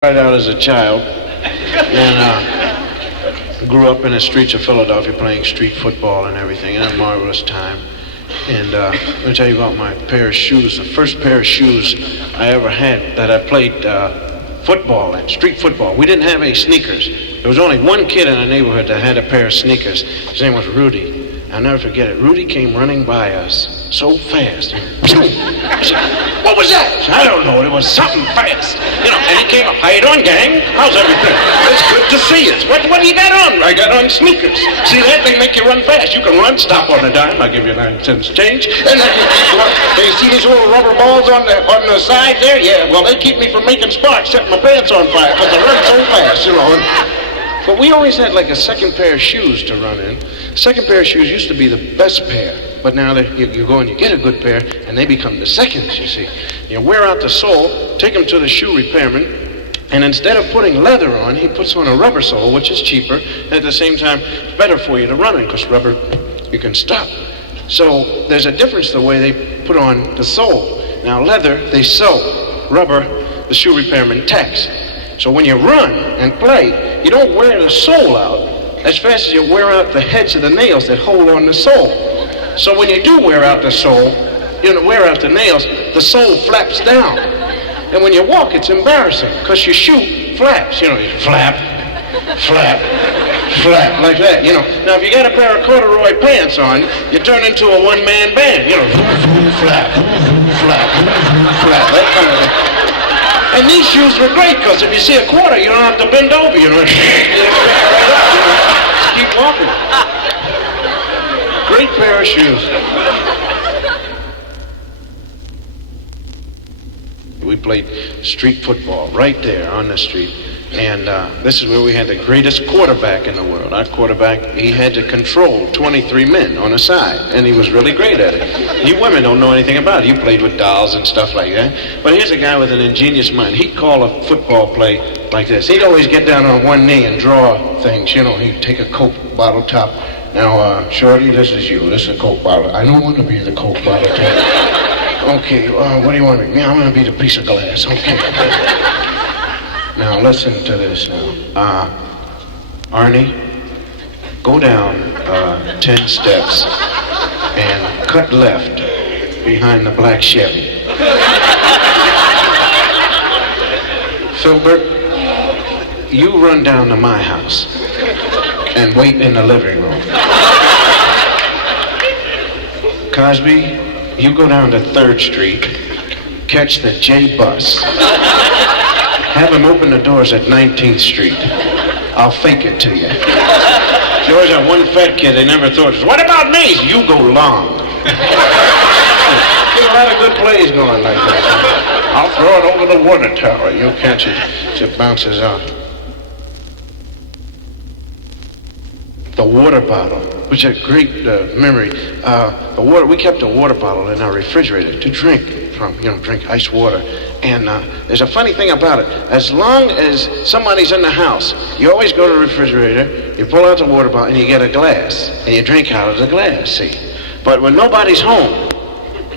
Started out as a child and grew up in the streets of Philadelphia playing street football and everything, and a marvelous time. And let me tell you about my pair of shoes. The first pair of shoes I ever had that I played football in, street football. We didn't have any sneakers. There was only one kid in our neighborhood that had a pair of sneakers. His name was Rudy. I'll never forget it. Rudy came running by us so fast. I said, "What was that?" I said, "I don't know. It was something fast." You know, and he came up. "How you doing, gang? How's everything?" "It's good to see you." What do you got on?" "I got on sneakers." "See that? They make you run fast. You can run, stop on a dime. I'll give you 9 cents change. And then you see these little rubber balls on the side there? Yeah, well, they keep me from making sparks, setting my pants on fire because I run so fast, you know. But we always had like a second pair of shoes to run in. Second pair of shoes used to be the best pair, but now you go and you get a good pair, and they become the seconds, you see. You wear out the sole, take them to the shoe repairman, and instead of putting leather on, he puts on a rubber sole, which is cheaper, and at the same time, it's better for you to run in, because rubber, you can stop. So there's a difference the way they put on the sole. Now leather, they sew. Rubber, the shoe repairman tacks. So when you run and play, you don't wear the sole out as fast as you wear out the heads of the nails that hold on the sole. So when you do wear out the sole, you don't wear out the nails, the sole flaps down. And when you walk, it's embarrassing because your shoe flaps. You know, you flap, flap, flap, like that, you know. Now, if you got a pair of corduroy pants on, you turn into a one-man band, you know, flap, flap, flap, that kind of thing. And these shoes were great because if you see a quarter, you don't have to bend over, you know. You just keep walking. Great pair of shoes. We played street football right there on the street. And this is where we had the greatest quarterback in the world. Our quarterback, he had to control 23 men on a side, and he was really great at it. You women don't know anything about it. You played with dolls and stuff like that. But here's a guy with an ingenious mind. He'd call a football play like this. He'd always get down on one knee and draw things. You know, he'd take a Coke bottle top. "Now, Shorty, this is you. This is a Coke bottle. I don't want to be the Coke bottle top." "Okay, what do you want to be?" "Yeah, I'm going to be the piece of glass." "Okay." "Now listen to this now. Arnie, go down 10 steps and cut left behind the black Chevy. Filbert, you run down to my house and wait in the living room. Cosby, you go down to 3rd Street, catch the J bus. Have him open the doors at 19th Street. I'll fake it to you." You always have one fat kid they never thought, "What about me?" "You go long." Get a lot of good plays going like that. "I'll throw it over the water tower. You'll catch it as it bounces out." The water bottle, which is a great memory. We kept a water bottle in our refrigerator to drink from, drink ice water. And there's a funny thing about it. As long as somebody's in the house, you always go to the refrigerator, you pull out the water bottle, and you get a glass, and you drink out of the glass, see? But when nobody's home,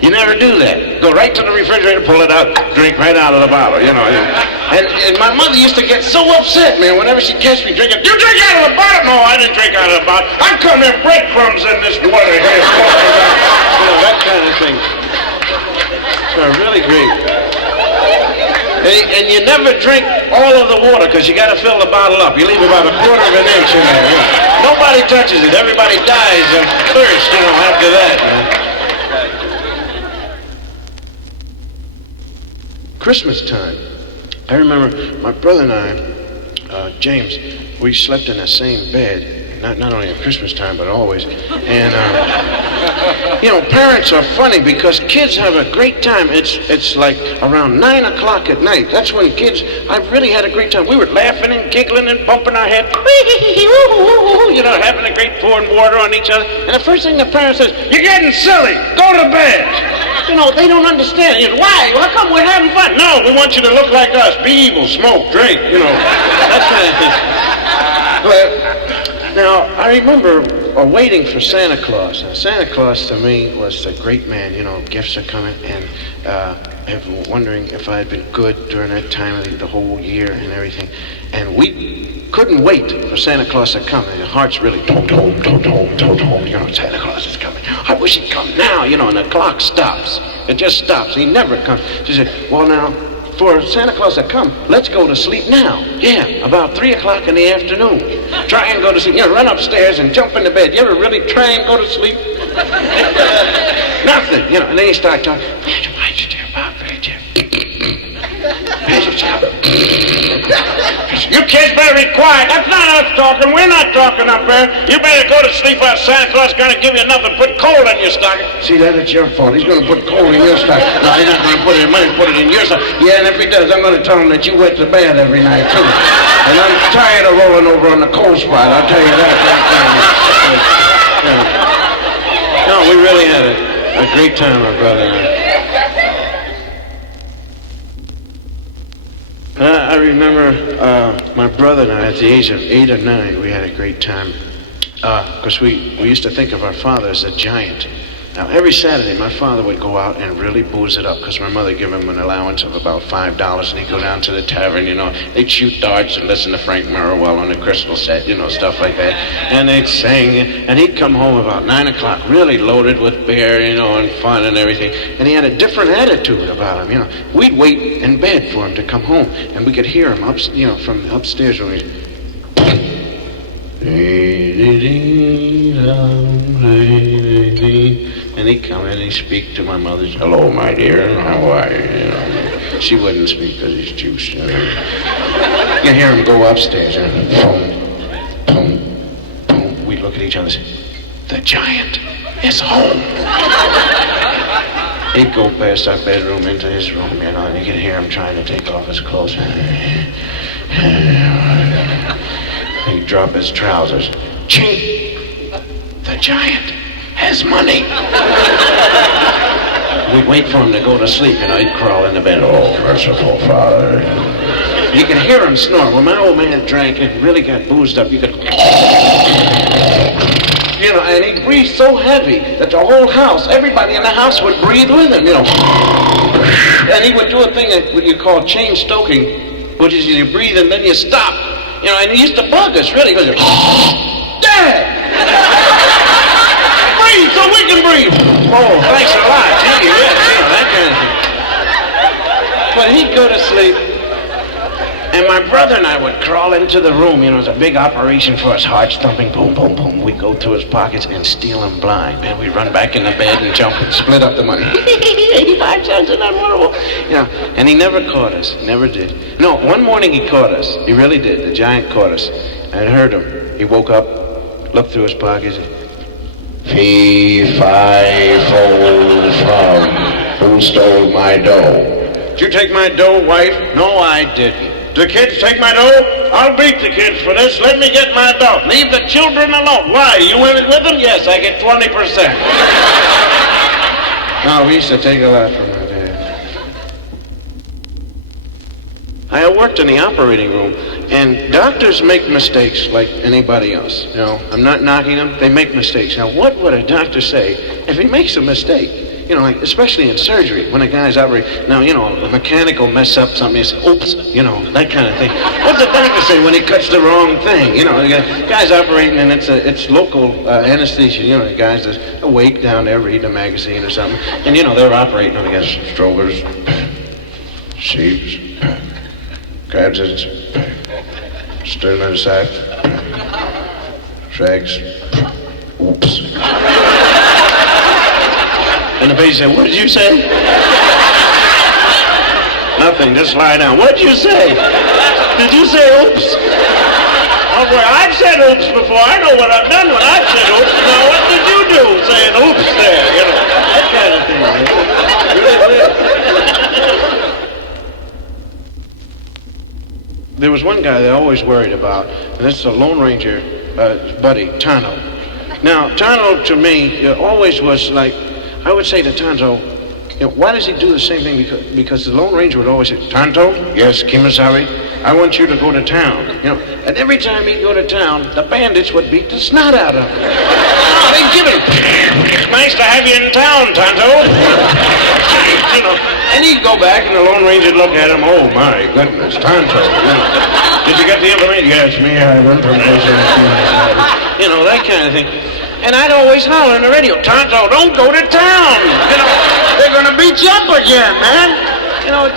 you never do that. Go right to the refrigerator, pull it out, drink right out of the bottle, you know. And my mother used to get so upset, man, whenever she catch me drinking. "You drink out of the bottle?" "No, I didn't drink out of the bottle. How come there are breadcrumbs in this water here?" That kind of thing. So really great. And you never drink all of the water because you got to fill the bottle up. You leave about a quarter of an inch in there. Nobody touches it. Everybody dies of thirst, after that, man. Christmas time. I remember my brother and I, James, we slept in the same bed, not only at Christmas time, but always. And, parents are funny because kids have a great time. It's like around 9 o'clock at night. That's when kids, I really had a great time. We were laughing and giggling and bumping our head, having a great pouring water on each other. And the first thing the parent says, "You're getting silly. Go to bed." They don't understand. "Why? How come we're having fun?" "No, we want you to look like us. Be evil, smoke, drink, that kind of thing." But now, I remember were waiting for Santa Claus. Now, Santa Claus to me was a great man. Gifts are coming, and wondering if I had been good during that time of the whole year and everything. And we couldn't wait for Santa Claus to come. And the heart's really told, Santa Claus is coming. I wish he'd come now, and the clock stops. It just stops. He never comes. She said, well, now, for Santa Claus to come, let's go to sleep now. Yeah, about 3 o'clock in the afternoon. Try and go to sleep. Run upstairs and jump in the bed. You ever really try and go to sleep? Nothing, and then he started talking. You kids better be quiet. That's not us talking. We're not talking up there. You better go to sleep or Santa Claus is going to give you nothing. Put coal in your stocking. See, it's your fault. He's going to put coal in your stocking. No, he's not going to put it in mine. Put it in your stocking. Yeah, and if he does, I'm going to tell him that you wet the bed every night, too. And I'm tired of rolling over on the coal spot. I'll tell you that right now. No, we really had a great time, my brother and I. I remember my brother and I, at the age of 8 or 9, we had a great time. Because we used to think of our father as a giant. Now, every Saturday, my father would go out and really booze it up, because my mother gave him an allowance of about $5, and he'd go down to the tavern, they'd shoot darts and listen to Frank Merriwell on the crystal set, stuff like that. And they'd sing, and he'd come home about 9 o'clock, really loaded with beer, and fun and everything. And he had a different attitude about him, We'd wait in bed for him to come home, and we could hear him from upstairs when we... And he'd come in and he'd speak to my mother. Hello, my dear, how are you? She wouldn't speak because he's Jewish. You hear him go upstairs, boom, boom, boom. We'd look at each other and say, the giant is home. He'd go past our bedroom into his room, and you could hear him trying to take off his clothes. He'd drop his trousers. Ching! The giant has money. We'd wait for him to go to sleep, he'd crawl in the bed. Oh, merciful Father. You could hear him snore. When my old man drank and really got boozed up, you could... and he'd breathe so heavy that the whole house, everybody in the house would breathe with him, And he would do a thing that you call chain stoking, which is you breathe and then you stop. And he used to bug us, really. He goes, Dad! Breathe so we can breathe. Oh, thanks a lot. Gee, yes, that kind of thing. But he'd go to sleep, and my brother and I would crawl into the room. It was a big operation for us, hearts thumping, boom, boom, boom. We'd go through his pockets and steal him blind. Man, we'd run back in the bed and jump and split up the money. 85 cents, isn't that wonderful? And he never caught us, never did. No, one morning he caught us. He really did. The giant caught us. I heard him. He woke up, looked through his pockets, fee, fi, fo, fum. Who stole my dough? Did you take my dough, wife? No, I didn't. The kids take my dough? I'll beat the kids for this. Let me get my dough. Leave the children alone. Why? You in it with them? Yes, I get 20%. No, we used to take a lot from my dad. I worked in the operating room, and doctors make mistakes like anybody else. I'm not knocking them. They make mistakes. Now, what would a doctor say if he makes a mistake? Especially in surgery, when a guy's operating. Now, a mechanic will mess up something, he says, oops, that kind of thing. What's the doctor say when he cuts the wrong thing? The guy's operating and it's local anesthesia. The guy's just awake down there reading a magazine or something. And, they're operating on, strokers, sheeps, cabs, stern on the side, shags, oops. And the patient said, what did you say? Nothing, just lie down. What did you say? Did you say oops? Oh, boy, I've said oops before. I know what I've done when I've said oops. Now, what did you do saying oops there? That kind of thing. There was one guy that I always worried about, and this is a Lone Ranger buddy, Tonto. Now, Tonto to me always was like, I would say to Tonto, Why does he do the same thing? Because the Lone Ranger would always say, Tonto, yes, Kimasabi, I want you to go to town. And every time he'd go to town, the bandits would beat the snot out of him. They'd give him, it's nice to have you in town, Tonto. And he'd go back and the Lone Ranger would look at him, oh my goodness, Tonto. Did you get the information? Yes, me, I have information. That kind of thing. And I'd always holler on the radio, Tonto, don't go to town. They're going to beat you up again, man.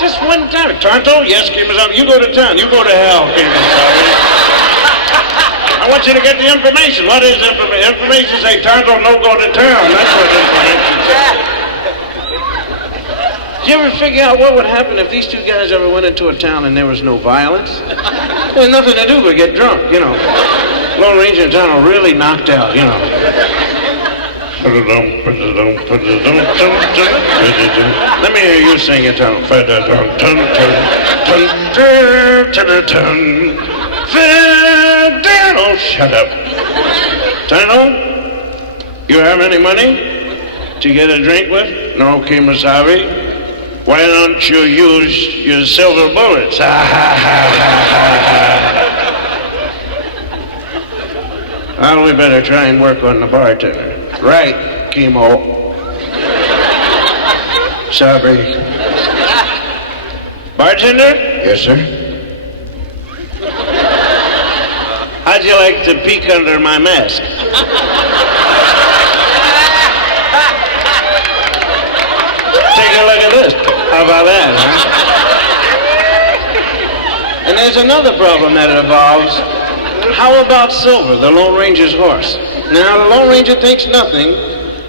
Just one time. Tonto, yes, Kimasabi, you go to town. You go to hell, Kimasabi. I want you to get the information. What is information? Information say, Tonto, no go to town. That's what information says. Did you ever figure out what would happen if these two guys ever went into a town and there was no violence? There's nothing to do but get drunk, Lone Ranger and Tonto really knocked out, Let me hear you sing it, Tonto. Oh, shut up. Tonto, you have any money to get a drink with? No, Kimasabi. Why don't you use your silver bullets? Well, we better try and work on the bartender. Right, Chemo. Sorry. Bartender? Yes, sir. How'd you like to peek under my mask? Take a look at this. How about that, huh? And there's another problem that involves. How about Silver, the Lone Ranger's horse? Now, the Lone Ranger thinks nothing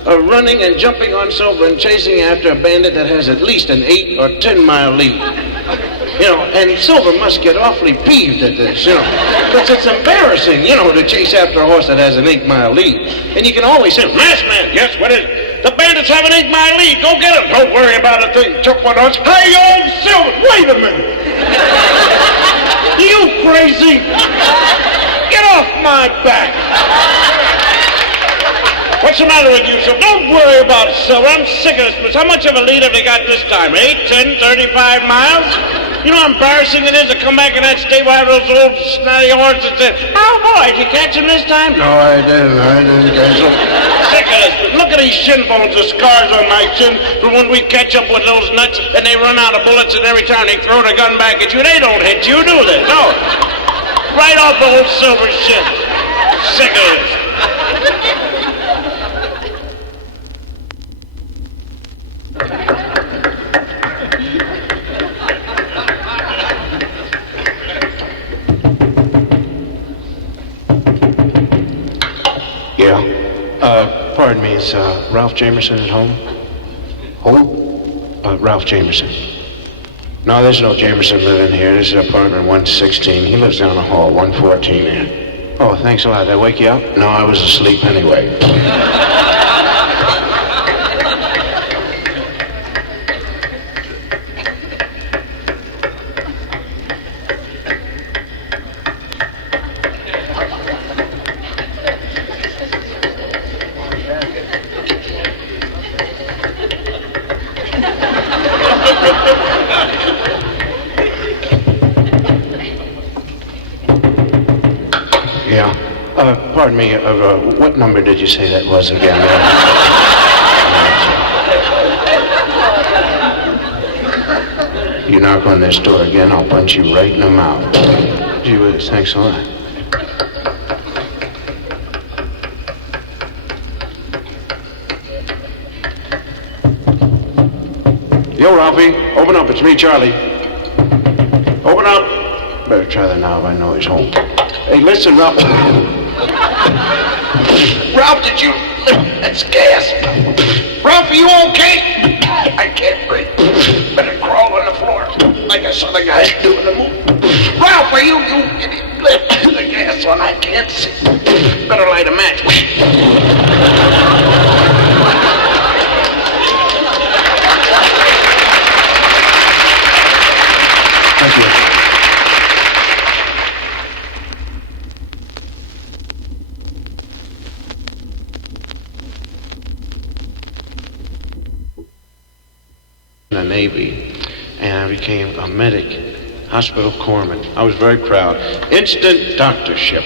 of running and jumping on Silver and chasing after a bandit that has at least an 8 or 10 mile lead. And Silver must get awfully peeved at this, because it's embarrassing, to chase after a horse that has an 8 mile lead. And you can always say, Masked Man, yes, what is it? The bandits have an 8 mile lead, go get them. Don't worry about a thing, took one on. Hey, old Silver, wait a minute. You crazy? Get off my back! What's the matter with you, Silver? Don't worry about it, Silver. I'm sick of this. How much of a lead have they got this time? 8, 10, 35 miles? You know how embarrassing it is to come back in that stable, have those old snotty horses and say, oh boy, did you catch him this time? No, I didn't catch him. Sick of this. Look at these shin bones, the scars on my chin from when we catch up with those nuts and they run out of bullets and every time they throw the gun back at you, they don't hit you, do they? No. Right off the old Silver shin. Sick of this. Yeah. Pardon me, is Ralph Jamerson at home? Who? Ralph Jamerson. No, there's no Jamerson living here. This is apartment 116. He lives down the hall, 114 there. Oh, thanks a lot. Did I wake you up? No, I was asleep anyway. Pardon me, what number did you say that was again? You knock on this door again, I'll punch you right in the mouth. Gee whiz, thanks a lot. Yo, Ralphie, open up, it's me, Charlie. Open up. Better try that now if I know he's home. Hey, listen, Ralph. Ralph, did you... That's gas. Ralph, are you okay? I can't breathe. Better crawl on the floor like I saw the guy doing the move. Ralph, are you... The gas on, I can't see. Better light a match. Thank you. in the Navy, and I became a medic, hospital corpsman. I was very proud. Instant doctorship.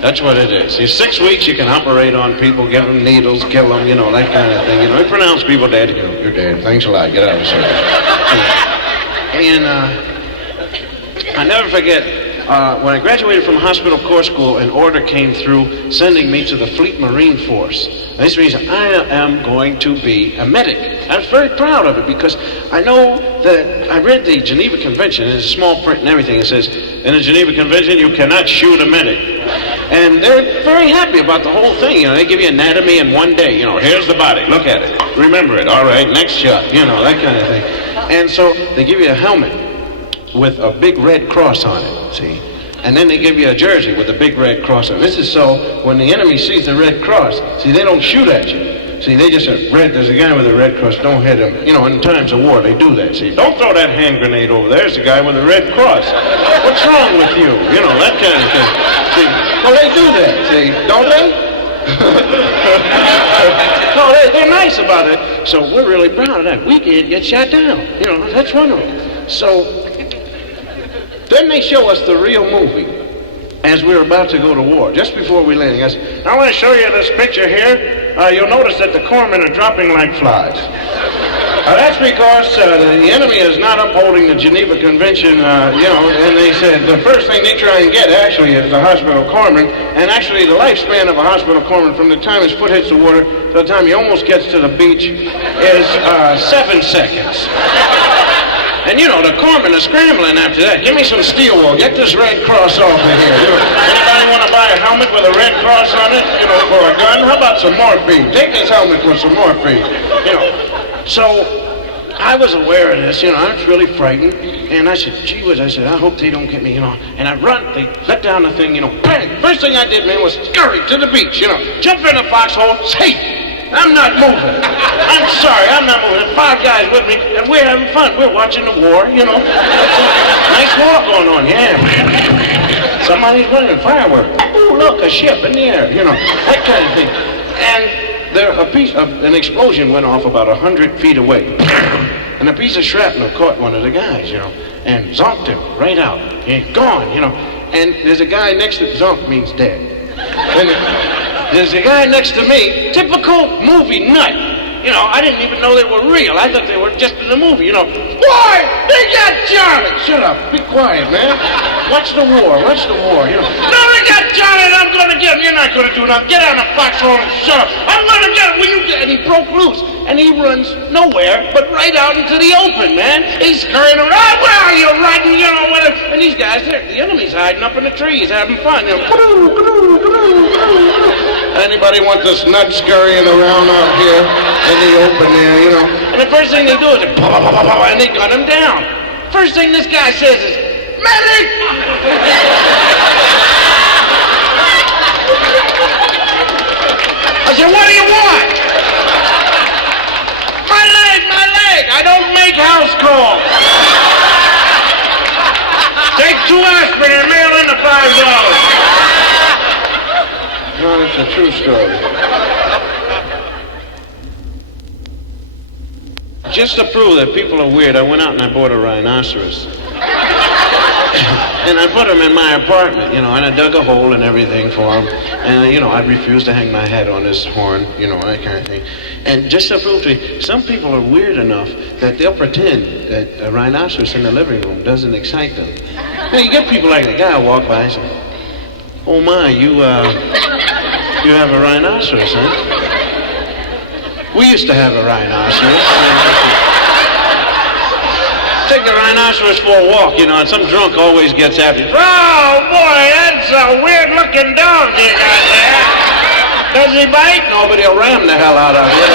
That's what it is. In 6 weeks, you can operate on people, give them needles, kill them, that kind of thing. You pronounce people dead. You're dead. Thanks a lot. Get out of the service. And I never forget, when I graduated from hospital corps school, an order came through sending me to the Fleet Marine Force. This means I am going to be a medic. I was very proud of it because I know that I read the Geneva Convention, and there's a small print and everything. It says, in the Geneva Convention, you cannot shoot a medic. And they're very happy about the whole thing. They give you anatomy in 1 day. Here's the body. Look at it. Remember it. All right, next shot. That kind of thing. And so they give you a helmet with a big red cross on it, see? And then they give you a jersey with a big red cross on it. This is so when the enemy sees the red cross, see, they don't shoot at you. See, they just say, there's a guy with a red cross, don't hit him. In times of war, they do that, see. Don't throw that hand grenade over there. There's a guy with a red cross. What's wrong with you? That kind of thing. See, well, they do that, see, don't they? No, they're nice about it. So we're really proud of that. We can't get shot down. That's wonderful. So then they show us the real movie as we're about to go to war, just before we landing. I said, I want to show you this picture here. You'll notice that the corpsmen are dropping like flies. That's because the enemy is not upholding the Geneva Convention, and they said the first thing they try and get actually is the hospital corpsman, and actually the lifespan of a hospital corpsman from the time his foot hits the water to the time he almost gets to the beach is 7 seconds. And the corpsmen are scrambling after that. Give me some steel wool. Get this red cross off of here. Anybody want to buy a helmet with a red cross on it, for a gun? How about some morphine? Take this helmet with some morphine. So I was aware of this, I was really frightened. And I said, gee whiz, I hope they don't get me, And I run, they let down the thing, bang. First thing I did, man, was scurry to the beach, jump in the foxhole, safe. I'm not moving. I'm sorry, I'm not moving. 5 guys with me, and we're having fun. We're watching the war, Nice war going on, yeah. Somebody's running fireworks. Ooh, look, a ship in the air, that kind of thing. And an explosion went off about 100 feet away. And a piece of shrapnel caught one of the guys, and zonked him right out. He's gone, And there's a guy next to zonk means dead. And there's a guy next to me, typical movie nut. I didn't even know they were real. I thought they were just in the movie, Boy, they got Charlie! Shut up, be quiet, man. Watch the war. No, they got Charlie and I'm gonna get him. You're not gonna do nothing. Get out of the foxhole and shut up. I'm gonna get him. And he broke loose. And he runs nowhere, but right out into the open, man. He's scurrying around. Where are you riding? And these guys, the enemy's hiding up in the trees, having fun. Anybody want this nut scurrying around out here in the open there, And the first thing they do is and they gun him down. First thing this guy says is, medic! I said, what do you want? My leg! I don't make house calls. Take 2 aspirin and mail in the $5. No, it's a true story. Just to prove that people are weird, I went out and I bought a rhinoceros. And I put him in my apartment, and I dug a hole and everything for him. And, I refused to hang my hat on his horn, that kind of thing. And just to prove to you, some people are weird enough that they'll pretend that a rhinoceros in the living room doesn't excite them. You get people like that guy walk by and say, oh my, you have a rhinoceros, huh? We used to have a rhinoceros. Take the rhinoceros for a walk, and some drunk always gets after you. Oh, boy, that's a weird-looking dog you got there. Does he bite? No, but he'll ram the hell out of you.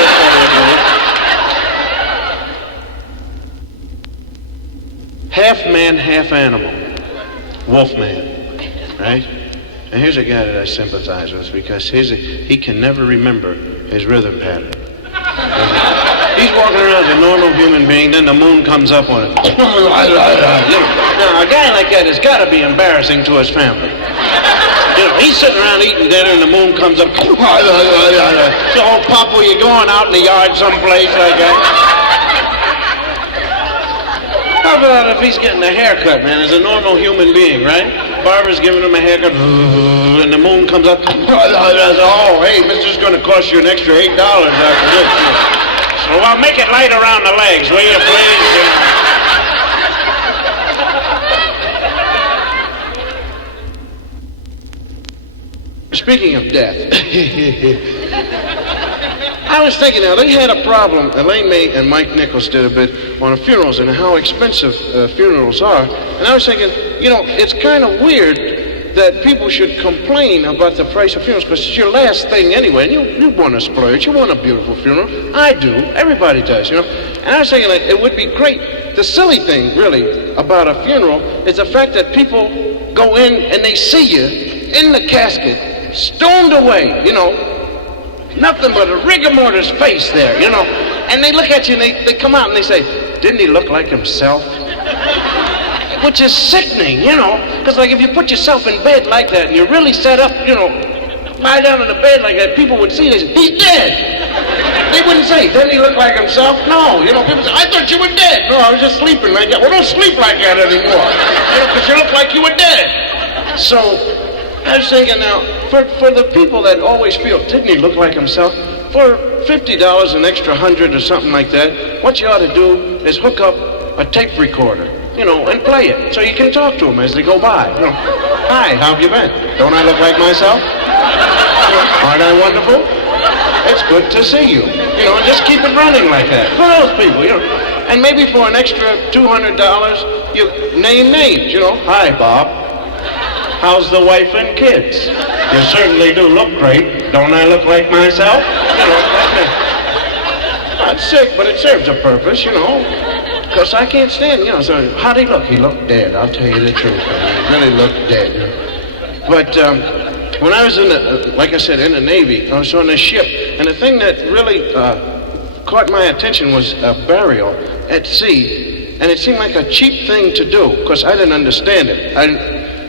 Half man, half animal. Wolf man, right? And here's a guy that I sympathize with because he can never remember his rhythm pattern. He's walking around as a normal human being, then the moon comes up on him. Now, a guy like that has got to be embarrassing to his family. He's sitting around eating dinner and the moon comes up. So, oh, Pop, were you going out in the yard someplace like that? How about if he's getting a haircut, man, as a normal human being, right? Barber's giving him a haircut, and the moon comes up. Oh, hey, mister, it's going to cost you an extra $8 after this. So I'll make it light around the legs, will you, please? Speaking of death, I was thinking now, they had a problem, Elaine May and Mike Nichols did a bit on funerals and how expensive funerals are. And I was thinking, you know, it's kind of weird that people should complain about the price of funerals because it's your last thing anyway. And you want to splurge, you want a beautiful funeral. I do, everybody does, you know. And I was thinking that it would be great. The silly thing, really, about a funeral is the fact that people go in and they see you in the casket, stoned away, you know, nothing but a rigor mortis face there, you know, and they look at you and they come out and they say, didn't he look like himself? Which is sickening, you know, because like if you put yourself in bed like that and you're really set up, you know, lie down in the bed like that, people would see, they say, he's dead. They wouldn't say, didn't he look like himself? No, you know, people say, I thought you were dead. No, I was just sleeping like that. Well, don't sleep like that anymore, you know, because you look like you were dead. So I was thinking now, for the people that always feel, didn't he look like himself? For $50, an extra 100 or something like that, what you ought to do is hook up a tape recorder, you know, and play it so you can talk to them as they go by. You know, hi, how have you been? Don't I look like myself? Aren't I wonderful? It's good to see you. You know, and just keep it running like that for those people, you know. And maybe for an extra $200, you name names, you know. Hi, Bob. How's the wife and kids? You certainly do look great. Don't I look like myself? You know, I'm sick, but it serves a purpose, you know. Because I can't stand, you know, so how'd he look? He looked dead, I'll tell you the truth. He really looked dead. You know? But when I was in the, like I said, in the Navy, I was on a ship, and the thing that really caught my attention was a burial at sea, and it seemed like a cheap thing to do, because I didn't understand it.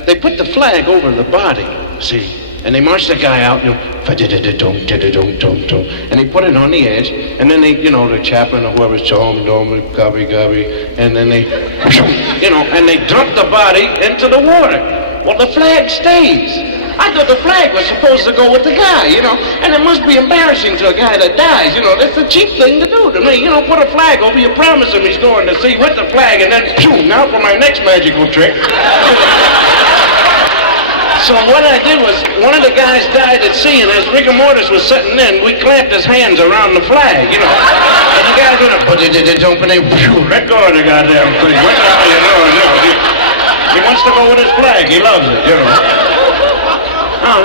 They put the flag over the body, see, and they marched the guy out, you know, and they put it on the edge, and then they, you know, the chaplain or whoever's gobby, and then they, you know, and they dump the body into the water. Well, the flag stays. I thought the flag was supposed to go with the guy, you know, and it must be embarrassing to a guy that dies, you know. That's a cheap thing to do to me, you know. Put a flag over, you promise him he's going to sea with the flag, and then, now for my next magical trick. So what I did was, one of the guys died at sea, and as rigor mortis was setting in, we clamped his hands around the flag, you know. And the guy went up, let go of the goddamn thing. What the hell, you know, he wants to go with his flag. He loves it, you know. Oh,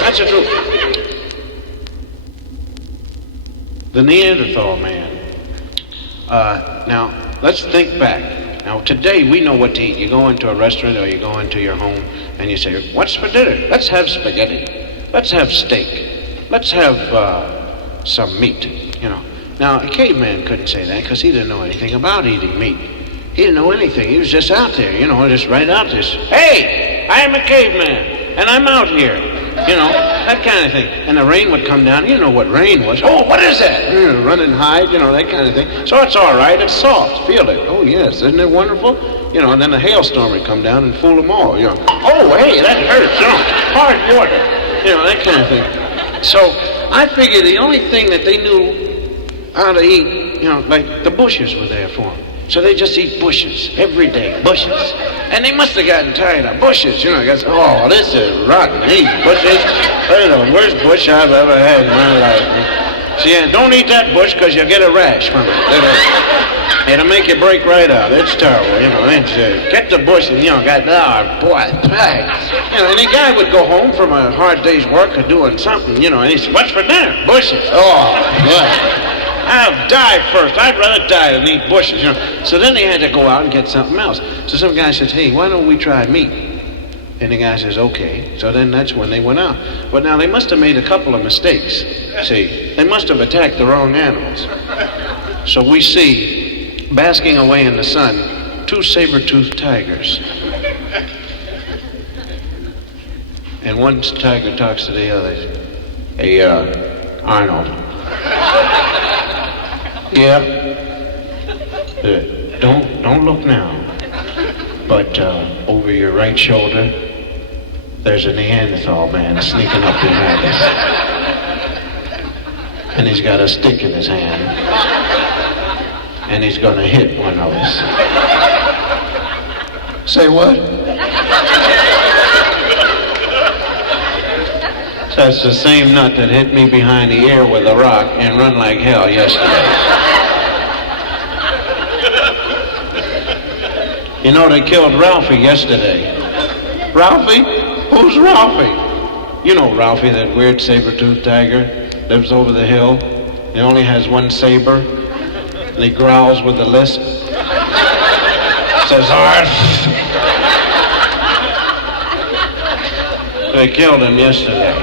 that's a truth. The Neanderthal man. Now, let's think back. Now, today, we know what to eat. You go into a restaurant or you go into your home and you say, what's for dinner? Let's have spaghetti. Let's have steak. Let's have some meat, you know. Now, a caveman couldn't say that because he didn't know anything about eating meat. He didn't know anything. He was just out there, you know, just right out there. Hey, I am a caveman, and I'm out here, you know, that kind of thing. And the rain would come down. He didn't know what rain was. Oh, what is that? Run and hide, you know, that kind of thing. So it's all right. It's soft. Feel it. Oh, yes. Isn't it wonderful? You know, and then a hailstorm would come down and fool them all, you know. Oh, hey, that hurts, you know. Hard water. You know, that kind of thing. So I figured the only thing that they knew how to eat, you know, like the bushes were there for them. So they just eat bushes every day, bushes. And they must have gotten tired of bushes, you know. Guys, oh, this is rotten. Eat bushes. That's the worst bush I've ever had in my life. See, don't eat that bush because you'll get a rash from it. It'll make you break right out. It's terrible, you know. Get the bush and, you know, boy, you know, and the guy would go home from a hard day's work or doing something, you know, and he said, what's for dinner? Bushes. Oh, boy. I'll die first. I'd rather die than eat bushes, you know. So then they had to go out and get something else. So some guy says, hey, why don't we try meat? And the guy says, okay. So then that's when they went out. But now they must have made a couple of mistakes. See, they must have attacked the wrong animals. So we see, basking away in the sun, 2 saber-toothed tigers. And one tiger talks to the other. Hey, Arnold. Yeah. don't look now. But over your right shoulder, there's a Neanderthal man sneaking up behind us. And he's got a stick in his hand. And he's gonna hit one of us. Say what? That's the same nut that hit me behind the ear with a rock and run like hell yesterday. You know, they killed Ralphie yesterday. Ralphie? Who's Ralphie? You know Ralphie, that weird saber-toothed tiger, lives over the hill. He only has one saber, and he growls with a lisp. Says, "Arf!" They killed him yesterday.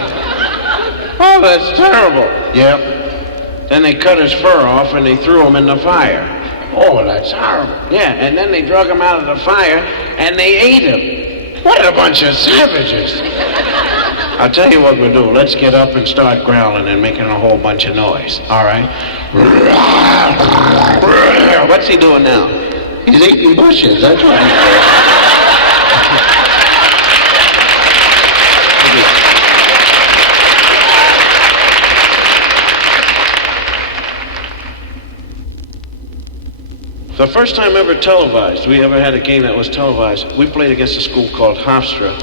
Oh, that's terrible. Yep. Then they cut his fur off and they threw him in the fire. Oh, that's horrible. Yeah, and then they drug him out of the fire and they ate him. What a bunch of savages. I'll tell you what we'll do. Let's get up and start growling and making a whole bunch of noise. All right? What's he doing now? He's eating bushes. That's right. The first time ever televised, we ever had a game that was televised, we played against a school called Hofstra.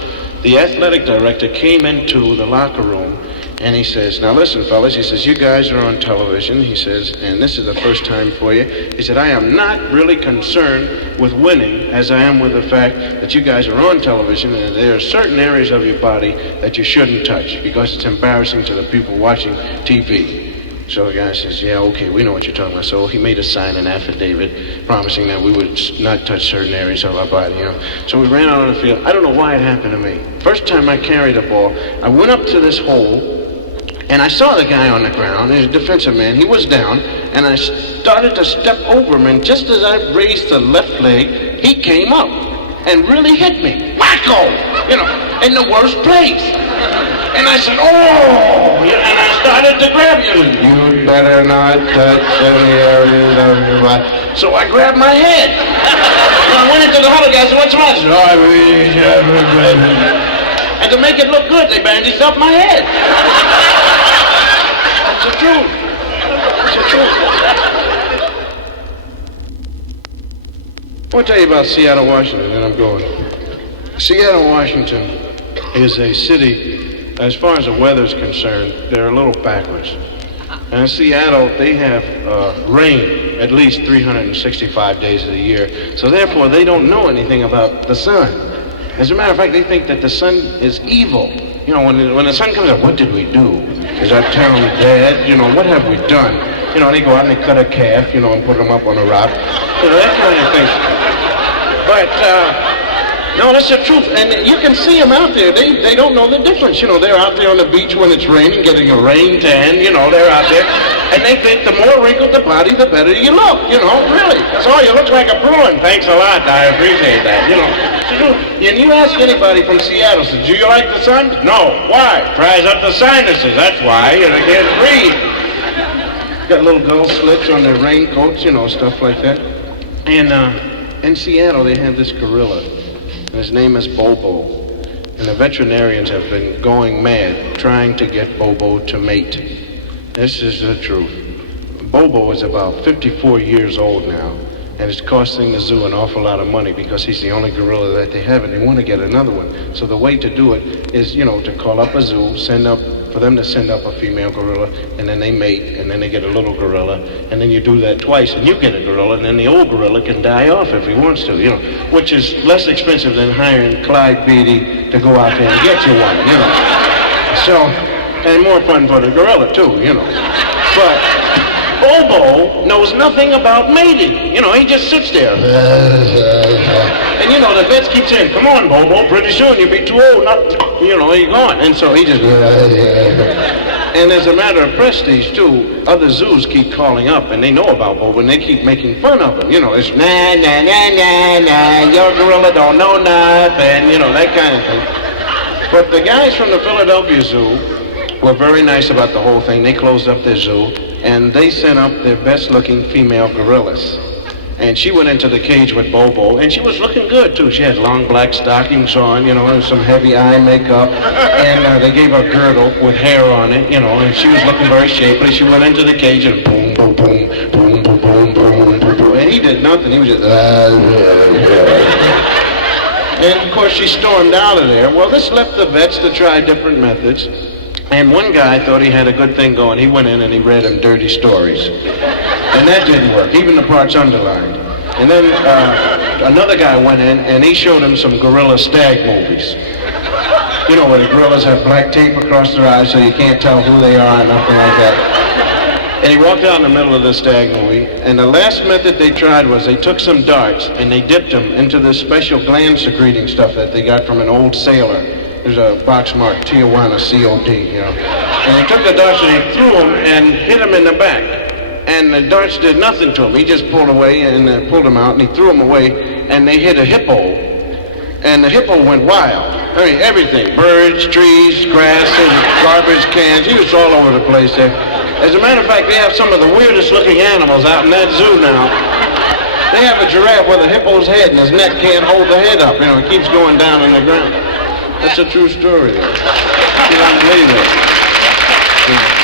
The athletic director came into the locker room and he says, "Now listen, fellas," he says, "you guys are on television," he says, "and this is the first time for you." He said, "I am not really concerned with winning as I am with the fact that you guys are on television and there are certain areas of your body that you shouldn't touch because it's embarrassing to the people watching TV. So the guy says, "Yeah, okay, we know what you're talking about." So he made us sign an affidavit promising that we would not touch certain areas of our body, you know. So we ran out on the field. I don't know why it happened to me. First time I carried a ball, I went up to this hole, and I saw the guy on the ground, he was a defensive man, he was down, and I started to step over him, and just as I raised the left leg, he came up and really hit me. Wacko! You know, in the worst place. And I said, "Oh!" And I started to grab you. "You better not touch any areas of your body." So I grabbed my head. And I went into the huddle, guys, and what's the matter? I said, "I wish I would grab it." And to make it look good, they bandaged up my head. That's the truth. That's the truth. I want to tell you about Seattle, Washington, and I'm going. Seattle, Washington is a city, as far as the weather's concerned, they're a little backwards. And in Seattle, they have rain at least 365 days of the year. So therefore, they don't know anything about the sun. As a matter of fact, they think that the sun is evil. You know, when the sun comes up, what did we do? Is our town dead? You know, what have we done? You know, they go out and they cut a calf, you know, and put them up on a rock. You know, that kind of thing. But, no, that's the truth, and you can see them out there. They don't know the difference. You know, they're out there on the beach when it's raining, getting a rain tan. You know, they're out there, and they think the more wrinkled the body, the better you look. You know, really. That's all. You look like a Bruin. Thanks a lot. I appreciate that. You know, and you ask anybody from Seattle, do you like the sun? No. Why? Dries up the sinuses. That's why. You know, they can't breathe. Got little gull slits on their raincoats. You know, stuff like that. And in Seattle, they have this gorilla. And his name is Bobo. And the veterinarians have been going mad trying to get Bobo to mate. This is the truth. Bobo is about 54 years old now, and it's costing the zoo an awful lot of money because he's the only gorilla that they have, and they want to get another one. So the way to do it is, you know, to call up a zoo, for them to send up a female gorilla, and then they mate, and then they get a little gorilla, and then you do that twice, and you get a gorilla, and then the old gorilla can die off if he wants to, you know, which is less expensive than hiring Clyde Beatty to go out there and get you one, you know. So, and more fun for the gorilla too, you know. But Bobo knows nothing about mating. You know, he just sits there. And you know, the vets keep saying, "Come on, Bobo, pretty soon you'll be too old, you know, you're gone." And so he just, and as a matter of prestige too, other zoos keep calling up and they know about Bobo and they keep making fun of him. You know, it's nah, your gorilla don't know nothing, you know, that kind of thing. But the guys from the Philadelphia Zoo were very nice about the whole thing. They closed up their zoo and they sent up their best looking female gorillas. And she went into the cage with Bobo, and she was looking good too. She had long black stockings on, and some heavy eye makeup, and they gave her a girdle with hair on it, and she was looking very shapely. She went into the cage and boom, boom, boom, boom, boom, boom, boom, boom, boom, and he did nothing. He was just and of course she stormed out of there. Well, this left the vets to try different methods, and one guy thought he had a good thing going. He went in and he read him dirty stories. And that didn't work, even the parts underlined. And then another guy went in and he showed him some gorilla stag movies. Where the gorillas have black tape across their eyes so you can't tell who they are and nothing like that. And he walked out in the middle of the stag movie, and the last method they tried was they took some darts and they dipped them into this special gland secreting stuff that they got from an old sailor. There's a box marked Tijuana COD, And they took the darts and they threw them and hit him in the back. And the darts did nothing to him. He just pulled away and pulled them out, and he threw them away, and they hit a hippo. And the hippo went wild. I mean, everything. Birds, trees, grass, and garbage cans. He was all over the place there. As a matter of fact, they have some of the weirdest looking animals out in that zoo now. They have a giraffe with a hippo's head, and his neck can't hold the head up. It keeps going down on the ground. That's a true story there. You don't believe it. Yeah.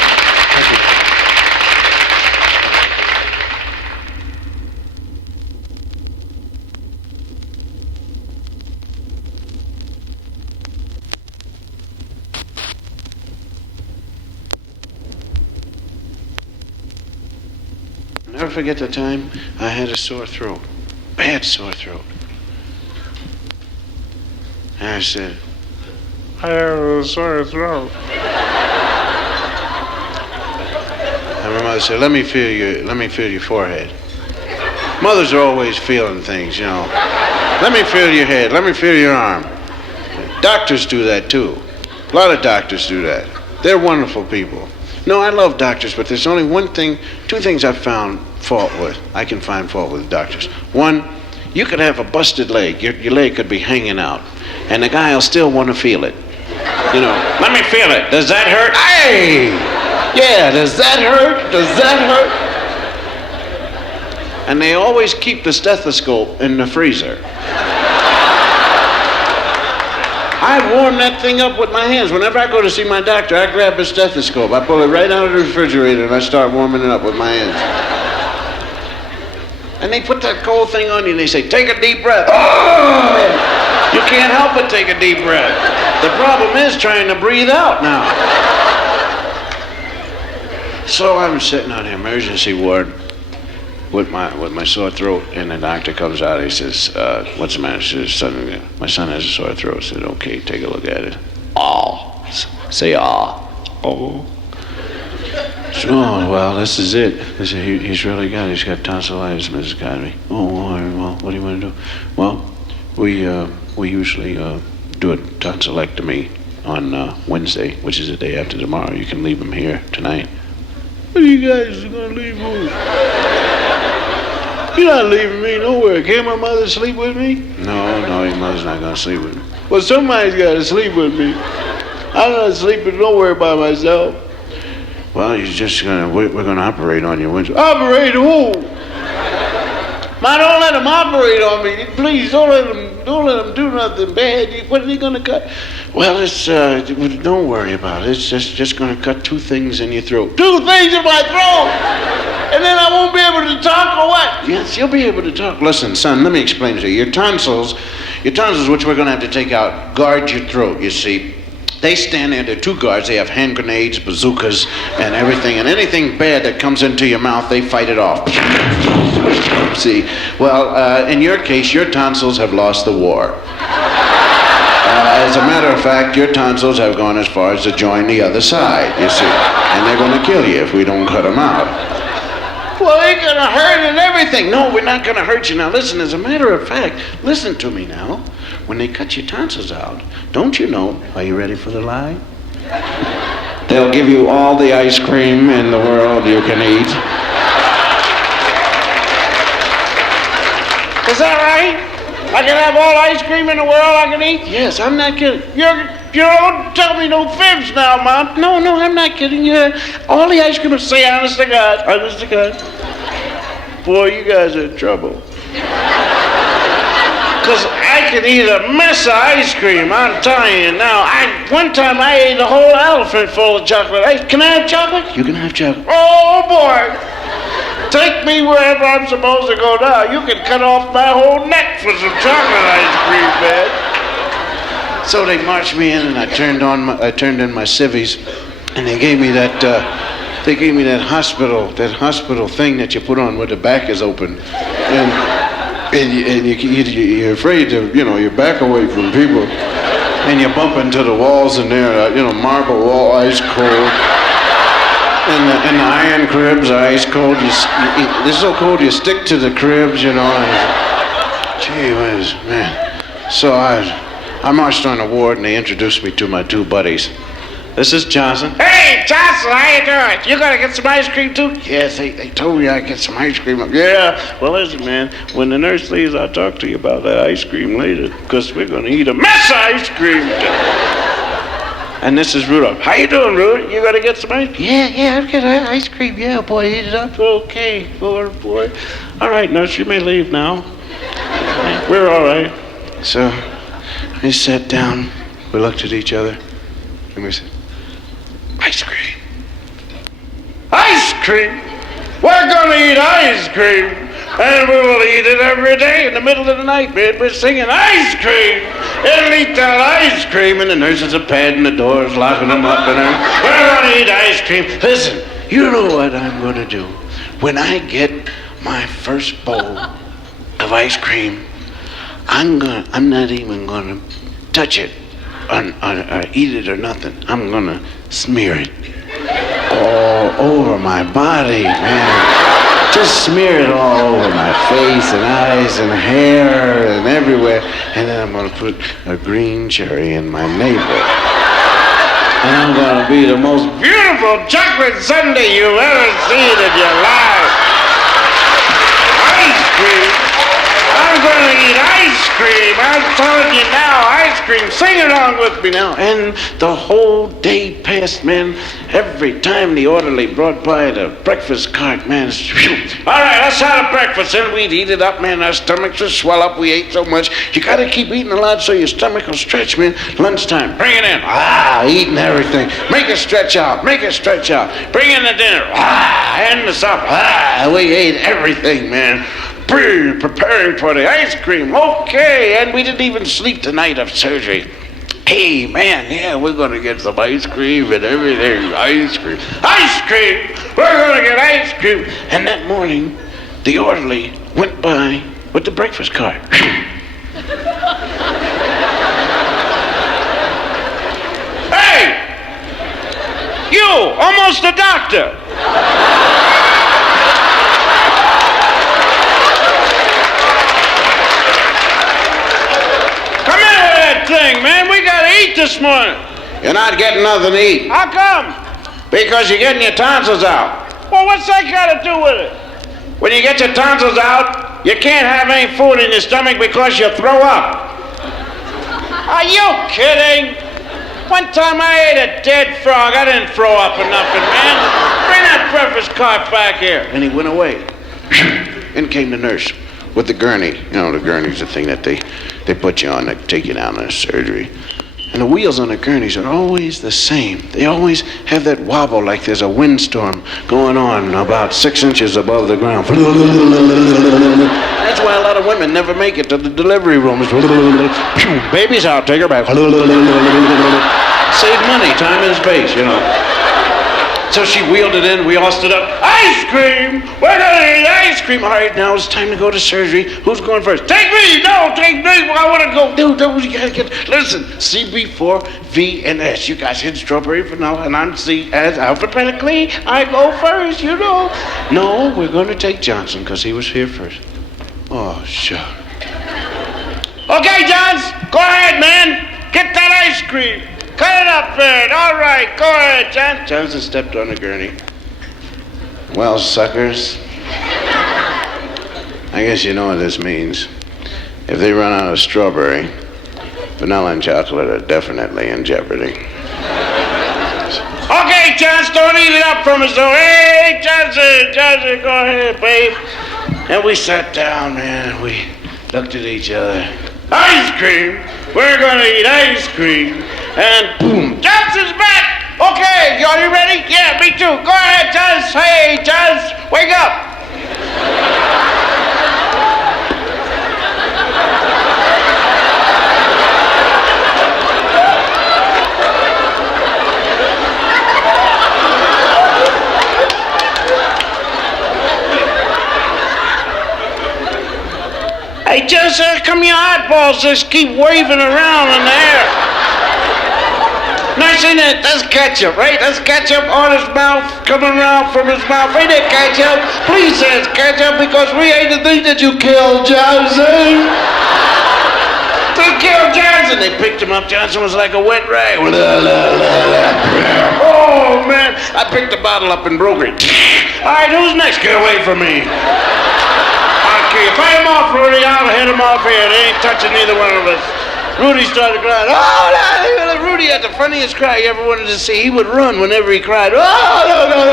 Never forget the time I had a sore throat, bad sore throat. And I said, I have a sore throat. And my mother said, let me feel your forehead. Mothers are always feeling things, Let me feel your head, let me feel your arm. Doctors do that too. A lot of doctors do that. They're wonderful people. No, I love doctors, but there's only two things I've found fault with. I can find fault with doctors. One, you could have a busted leg. Your leg could be hanging out, and the guy will still want to feel it. Let me feel it. Does that hurt? Hey! Yeah, does that hurt? Does that hurt? And they always keep the stethoscope in the freezer. I warm that thing up with my hands. Whenever I go to see my doctor, I grab a stethoscope. I pull it right out of the refrigerator and I start warming it up with my hands. And they put that cold thing on you and they say, take a deep breath. Oh! You can't help but take a deep breath. The problem is trying to breathe out now. So I'm sitting on the emergency ward with my sore throat, and the doctor comes out. He says, what's the matter? He says, my son has a sore throat. I said, okay, take a look at it. Ah. Say ah. Oh. So, oh, well, this is it. He's really got it. He's got tonsillitis, Mrs. Cosby. Oh, all right, well, what do you want to do? Well, we usually do a tonsillectomy on Wednesday, which is the day after tomorrow. You can leave him here tonight. What are you guys going to leave him? You're not leaving me nowhere. Can't my mother sleep with me? No, your mother's not going to sleep with me. Well, somebody's got to sleep with me. I'm not sleeping nowhere by myself. Well, we're going to operate on you Wednesday. Operate who? Ma, don't let him operate on me. Please, don't let him do nothing bad. What are they going to cut? Well, don't worry about it. It's just going to cut 2 things in your throat. 2 things in my throat? And then I won't be able to talk or what? Yes, you'll be able to talk. Listen, son, let me explain to you. Your tonsils, which we're going to have to take out, guard your throat, you see. They stand there. There are 2 guards. They have hand grenades, bazookas, and everything. And anything bad that comes into your mouth, they fight it off. See? Well, in your case, your tonsils have lost the war. As a matter of fact, your tonsils have gone as far as to join the other side, you see. And they're going to kill you if we don't cut them out. Well, they're going to hurt and everything. No, we're not going to hurt you. Now, listen, as a matter of fact, listen to me now. When they cut your tonsils out, don't you know, are you ready for the lie? They'll give you all the ice cream in the world you can eat. Is that right? I can have all ice cream in the world I can eat? Yes, I'm not kidding. You don't tell me no fibs now, Mom. No, I'm not kidding you. All the ice cream, say honest to God. Honest to God. boy, you guys are in trouble. Because I can eat a mess of ice cream, I'm telling you now. One time I ate a whole elephant full of chocolate ice. Can I have chocolate? You can have chocolate. Oh, boy. Take me wherever I'm supposed to go now. You can cut off my whole neck for some chocolate ice cream, man. So they marched me in, and I turned in my civvies, and they gave me that hospital thing that you put on where the back is open, and you're afraid to, you back away from people, and you bump into the walls, and they're, marble wall, ice cold, and the iron cribs are ice cold. They're so cold you stick to the cribs, and, gee whiz, man. So I marched on the ward, and they introduced me to my two buddies. This is Johnson. Hey, Johnson, how you doing? You gonna get some ice cream too? Yes, they told me I'd get some ice cream. Yeah, well, listen, man, when the nurse leaves, I'll talk to you about that ice cream later, because we're gonna eat a mess of ice cream. And this is Rudolph. How you doing, Rudolph? You gonna get some ice cream? Yeah, I'll get ice cream. Yeah, boy, eat it up. Okay, boy. All right, nurse, you may leave now. We're all right. So we sat down, we looked at each other, and we said, ice cream. Ice cream? We're gonna eat ice cream, and we will eat it every day in the middle of the night, man. We're singing ice cream. It'll eat that ice cream, and the nurses are padding the doors, locking them up, and we're gonna eat ice cream. Listen, you know what I'm gonna do? When I get my first bowl of ice cream, I'm not even gonna touch it or eat it or nothing. I'm gonna smear it all over my body, man. Just smear it all over my face and eyes and hair and everywhere. And then I'm gonna put a green cherry in my navel. And I'm gonna be the most beautiful chocolate sundae you've ever seen in your life. Ice cream. I'm gonna eat ice cream. I'm telling you now, ice cream. Sing along with me now. And the whole day passed, man. Every time the orderly brought by the breakfast cart, man. All right, let's have a breakfast. And we'd eat it up, man. Our stomachs would swell up. We ate so much. You gotta keep eating a lot so your stomach will stretch, man. Lunchtime, bring it in. Eating everything. Make it stretch out. Bring in the dinner. And the supper. We ate everything, man. Preparing for the ice cream. Okay, and we didn't even sleep the night of surgery. Hey, man, yeah, we're gonna get some ice cream and everything. Ice cream. We're gonna get ice cream. And that morning, the orderly went by with the breakfast cart. Hey, you, almost a doctor. Thing, man, we gotta eat this morning. You're not getting nothing to eat. How come? Because you're getting your tonsils out. Well, what's that got to do with it? When you get your tonsils out, you can't have any food in your stomach because you throw up. Are you kidding? One time I ate a dead frog. I didn't throw up or nothing, man. Bring that breakfast cart back here. And he went away. In came the nurse with the gurney. You know, the gurney's the thing that they put you on to take you down to surgery. And the wheels on the gurneys are always the same. They always have that wobble like there's a windstorm going on about 6 inches above the ground. That's why a lot of women never make it to the delivery rooms. Baby's out, take her back. Save money, time and space, you know. So she wheeled it in, we all stood up. Ice cream! We're gonna eat ice cream! All right, now it's time to go to surgery. Who's going first? Take me! No, take me! I want to go. No, you gotta get... Listen, CB4, V, and S. You guys hit strawberry vanilla, and I'm C as alphabetically. I go first, you know. No, we're gonna take Johnson, because he was here first. Oh, sure. Okay, Johns, go ahead, man. Get that ice cream. Cut it up, Bird. All right, go ahead, John. Johnson stepped on the gurney. Well, suckers, I guess you know what this means. If they run out of strawberry, vanilla and chocolate are definitely in jeopardy. Okay, Johnson, don't eat it up from us, though. Hey, Johnson, go ahead, babe. And we sat down, man, and we looked at each other. Ice cream! We're gonna eat ice cream. And boom, Johnson's back! Okay, are you ready? Yeah, me too. Go ahead, Jones. Hey, Jones, wake up! Hey, just come your eyeballs just keep waving around in the air. Nice, ain't it? That's ketchup, right? That's ketchup on his mouth, coming around from his mouth. Ain't it ketchup? Please say it's ketchup because we ain't the thing that you killed, Johnson. They killed Johnson. They picked him up. Johnson was like a wet rag. Oh, man. I picked the bottle up and broke it. All right, who's next? Get away from me. Okay, fight him off, Rudy. I'll hit him off here. They ain't touching neither one of us. Rudy started crying. Oh, no, Rudy had the funniest cry you ever wanted to see. He would run whenever he cried. Oh, no.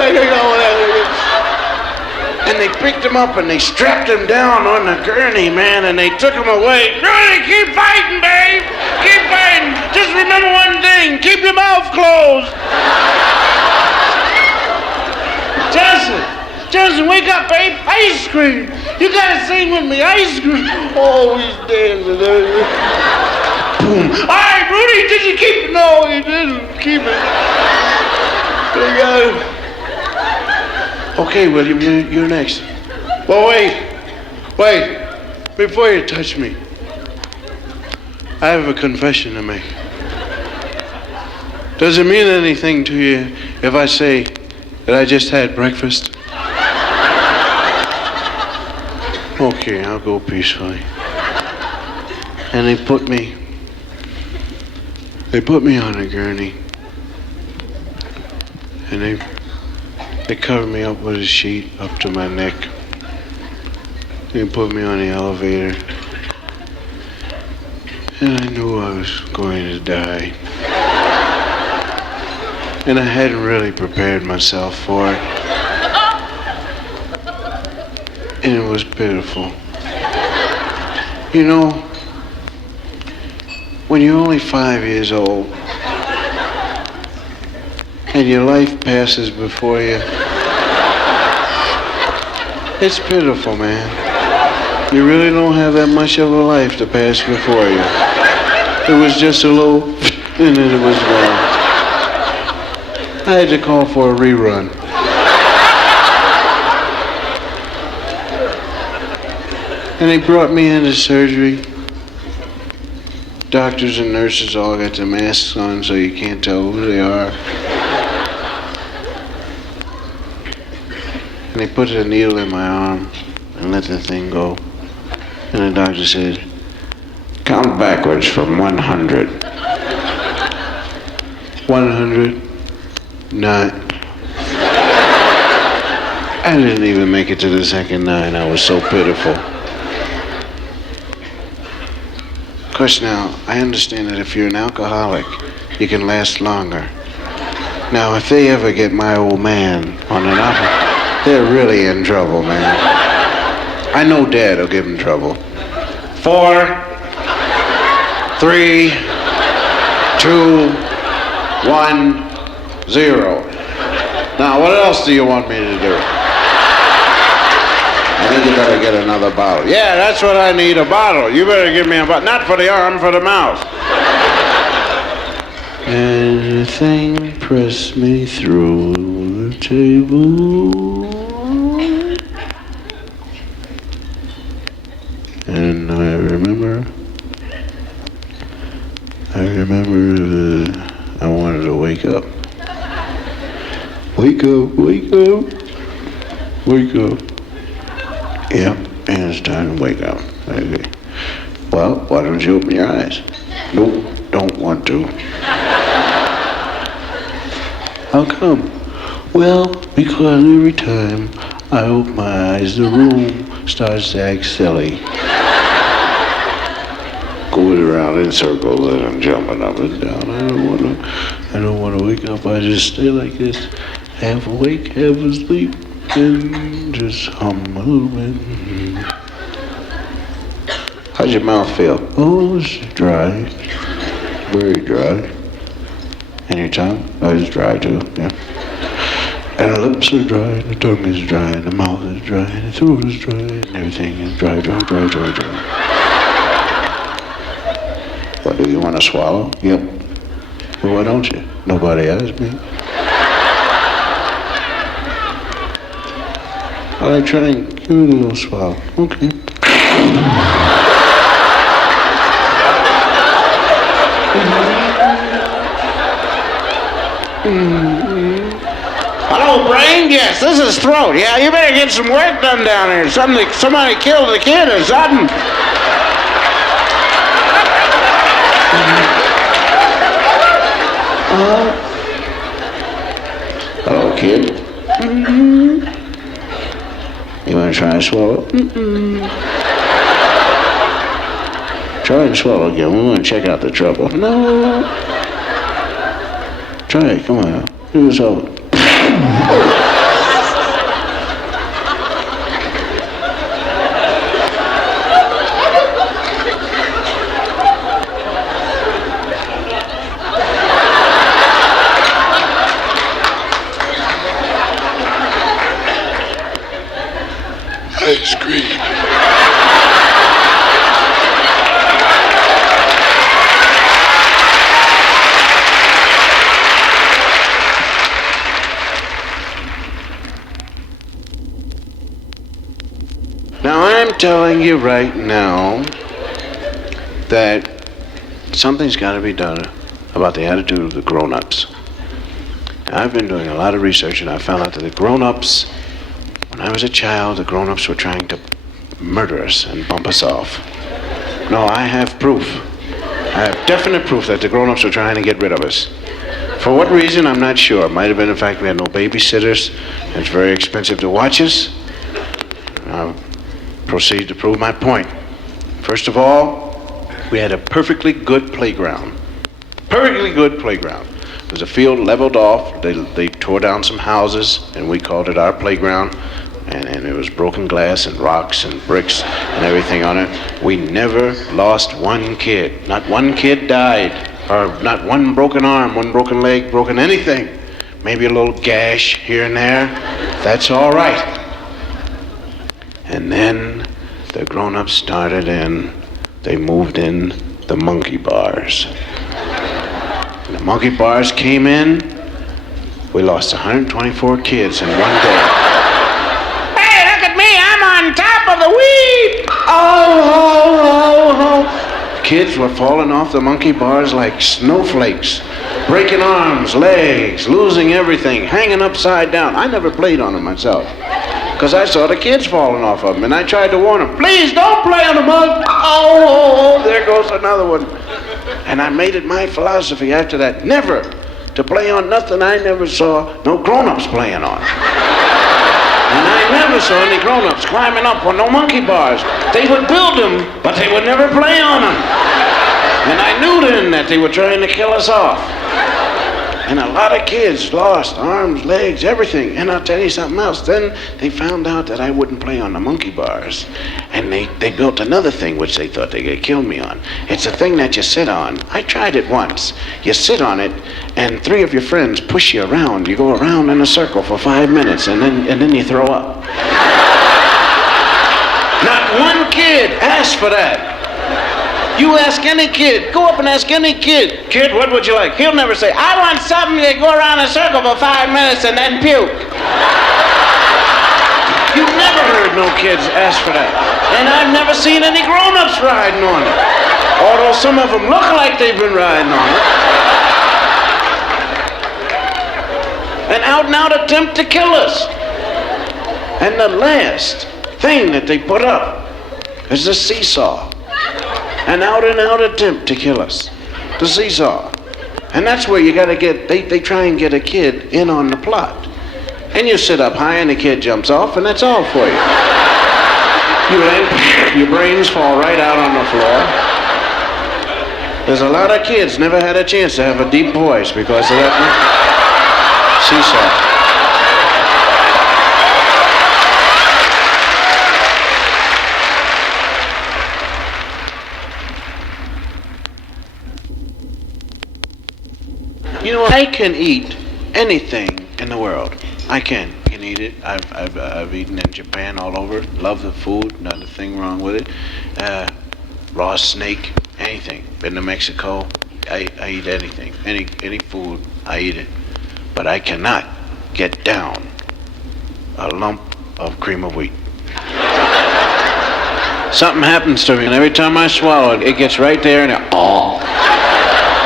And they picked him up and they strapped him down on the gurney, man, and they took him away. Rudy, keep fighting, babe. Keep fighting. Just remember one thing. Keep your mouth closed. Johnson, wake up, babe. Ice cream. You gotta sing with me. Ice cream. Oh, he's dancing. Boom. All right, Rudy, did you keep it? No, he didn't keep it. They got it. Okay, William, you're next. Well, wait. Before you touch me, I have a confession to make. Does it mean anything to you if I say that I just had breakfast? Okay, I'll go peacefully. And they put me on a gurney. And they covered me up with a sheet up to my neck. They put me on the elevator. And I knew I was going to die. And I hadn't really prepared myself for it. And it was pitiful. You know, when you're only 5 years old and your life passes before you, it's pitiful, man. You really don't have that much of a life to pass before you. It was just a little, and then it was gone. I had to call for a rerun. And they brought me into surgery. Doctors and nurses all got their masks on so you can't tell who they are. And they put a needle in my arm and let the thing go. And the doctor said, count backwards from 100. 109. I didn't even make it to the second 9. I was so pitiful. Of course, now, I understand that if you're an alcoholic, you can last longer. Now, if they ever get my old man on an alcohol, they're really in trouble, man. I know Dad will give them trouble. 4, 3, 2, 1, 0. Now, what else do you want me to do? I think you better get another bottle. Yeah, that's what I need, a bottle. You better give me a bottle. Not for the arm, for the mouth. And the thing pressed me through the table. And I remember I wanted to wake up. Wake up, wake up, wake up. Yep, and it's time to wake up. Okay. Well, why don't you open your eyes? Nope, don't want to. How come? Well, because every time I open my eyes, the room starts to act silly. Going around in circles and I'm jumping up and down. I don't want to wake up. I just stay like this, half awake, half asleep. and just hum a little bit. How's your mouth feel? Oh, it's dry. Very dry. And your tongue? Oh, it's dry too, yeah. And the lips are dry, and the tongue is dry, and the mouth is dry, and the throat is dry, and everything is dry, dry, dry, dry, dry. What, do you want to swallow? Yep. Well, why don't you? Nobody asked me. All right, try and give it a little swallow. Okay. Hello, brain? Yes, this is throat. Yeah, you better get some work done down here. Somebody killed the kid or something. Hello, kid. You want to try and swallow? Try and swallow again. We want to check out the trouble. No. Try it. Come on. Do this over. Ice cream. Now I'm telling you right now that something's got to be done about the attitude of the grown-ups. I've been doing a lot of research and I found out that the grown-ups, when I was a child, the grown-ups were trying to murder us and bump us off. No, I have proof. I have definite proof that the grown-ups were trying to get rid of us. For what reason, I'm not sure. It might have been the fact we had no babysitters. It's very expensive to watch us. I'll proceed to prove my point. First of all, we had a perfectly good playground. Perfectly good playground. It was a field leveled off. They tore down some houses, and we called it our playground. And it was broken glass and rocks and bricks and everything on it. We never lost one kid. Not one kid died. Or not one broken arm, one broken leg, broken anything. Maybe a little gash here and there. That's all right. And then the grown-ups started in. They moved in the monkey bars. When the monkey bars came in, we lost 124 kids in one day. Hey, look at me, I'm on top of the weed! Oh. Kids were falling off the monkey bars like snowflakes, breaking arms, legs, losing everything, hanging upside down. I never played on them myself, because I saw the kids falling off of them, and I tried to warn them, please don't play on the mug. Oh, there goes another one. And I made it my philosophy after that, never to play on nothing I never saw no grown-ups playing on. And I never saw any grown-ups climbing up on no monkey bars. They would build them, but they would never play on them. And I knew then that they were trying to kill us off. And a lot of kids lost arms, legs, everything. And I'll tell you something else. Then they found out that I wouldn't play on the monkey bars. And they built another thing which they thought they could kill me on. It's a thing that you sit on. I tried it once. You sit on it, and 3 of your friends push you around. You go around in a circle for 5 minutes, and then you throw up. Not one kid asked for that. You ask any kid, go up and ask any kid, kid, what would you like? He'll never say, I want something to go around in a circle for 5 minutes and then puke. You've never heard no kids ask for that. And I've never seen any grown-ups riding on it. Although some of them look like they've been riding on it. An out-and-out attempt to kill us. And the last thing that they put up is the seesaw. An out-and-out attempt to kill us. The seesaw. And that's where you gotta get, they try and get a kid in on the plot. And you sit up high and the kid jumps off and that's all for you. Your brains fall right out on the floor. There's a lot of kids never had a chance to have a deep voice because of that seesaw. I can eat anything in the world. I can eat it. I've eaten in Japan all over. Love the food. Not a thing wrong with it. Raw snake, anything. Been to Mexico. I eat anything. Any food, I eat it. But I cannot get down a lump of cream of wheat. Something happens to me, and every time I swallow it, it gets right there, and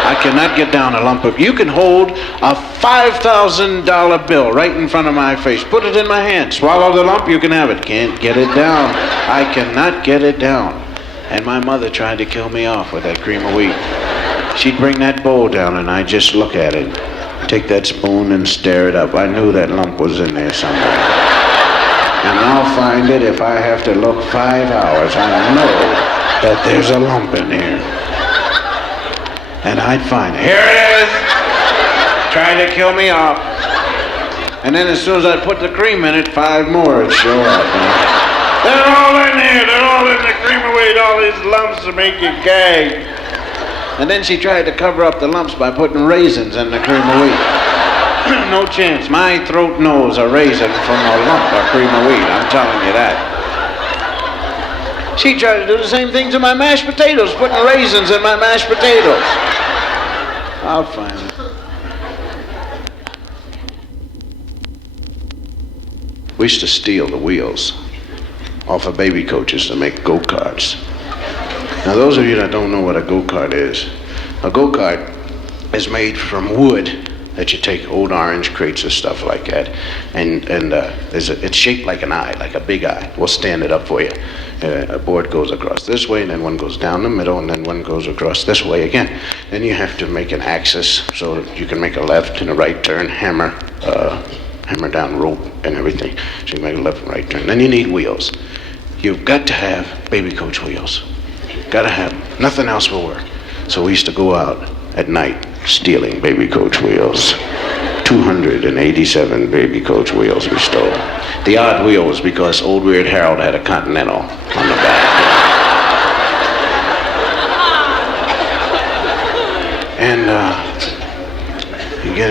I cannot get down a lump of. You can hold a $5,000 bill right in front of my face. Put it in my hand. Swallow the lump, you can have it. Can't get it down. I cannot get it down. And my mother tried to kill me off with that cream of wheat. She'd bring that bowl down, and I'd just look at it. Take that spoon and stir it up. I knew that lump was in there somewhere. And I'll find it if I have to look 5 hours. I know that there's a lump in here. And I'd find it. Here it is! Trying to kill me off. And then as soon as I put the cream in it, 5 more would show up. They're all in here. They're all in the cream of wheat. All these lumps to make you gag. And then she tried to cover up the lumps by putting raisins in the cream of wheat. No chance. My throat knows a raisin from a lump of cream of wheat. I'm telling you that. She tried to do the same thing to my mashed potatoes, putting raisins in my mashed potatoes. I'll find it. We used to steal the wheels off of baby coaches to make go-karts. Now, those of you that don't know what a go-kart is, a go-kart is made from wood that you take old orange crates or stuff like that, and it's shaped like an eye, like a big eye. We'll stand it up for you. A board goes across this way, and then one goes down the middle, and then one goes across this way again. Then you have to make an axis so that you can make a left and a right turn, hammer down rope and everything. So you make a left and right turn. Then you need wheels. You've got to have baby coach wheels. Got to have them. Nothing else will work. So we used to go out at night stealing baby coach wheels. 287 baby coach wheels we stole. The odd wheel was because old Weird Harold had a Continental on the back. And you get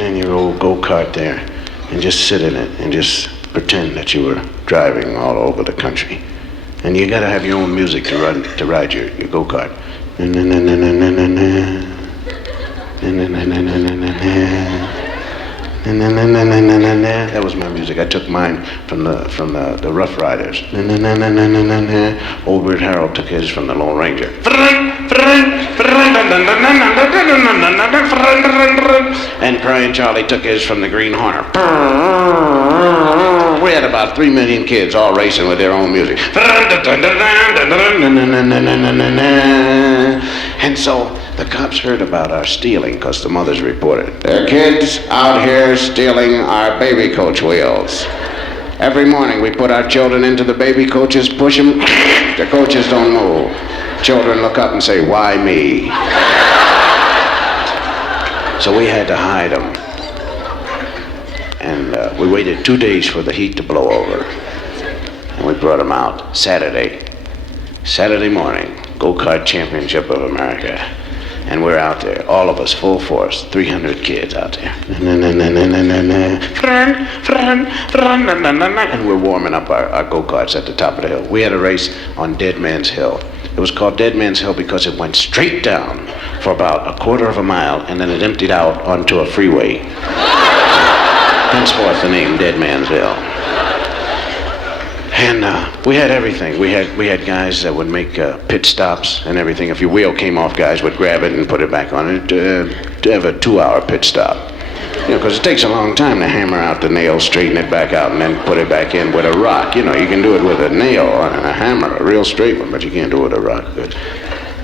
in your old go-kart there and just sit in it and just pretend that you were driving all over the country. And you gotta have your own music to ride your go-kart. That was my music. I took mine from the Rough Riders. Old Weird Harold took his from the Lone Ranger. And Crying Charlie took his from the Green Hornet. We had about 3 million kids all racing with their own music. And so the cops heard about our stealing because the mothers reported. There are kids out here stealing our baby coach wheels. Every morning we put our children into the baby coaches, push them, the coaches don't move. Children look up and say, why me? So we had to hide them. And we waited 2 days for the heat to blow over. And we brought them out Saturday morning, Go-Kart Championship of America. And we're out there, all of us, full force, 300 kids out there. And we're warming up our go-karts at the top of the hill. We had a race on Dead Man's Hill. It was called Dead Man's Hill because it went straight down for about a quarter of a mile, and then it emptied out onto a freeway. Henceforth the name Dead Man's Hill. And we had everything. We had guys that would make pit stops and everything. If your wheel came off, guys would grab it and put it back on it to have a 2-hour pit stop. You know, because it takes a long time to hammer out the nail, straighten it back out, and then put it back in with a rock. You know, you can do it with a nail and a hammer, a real straight one, but you can't do it with a rock.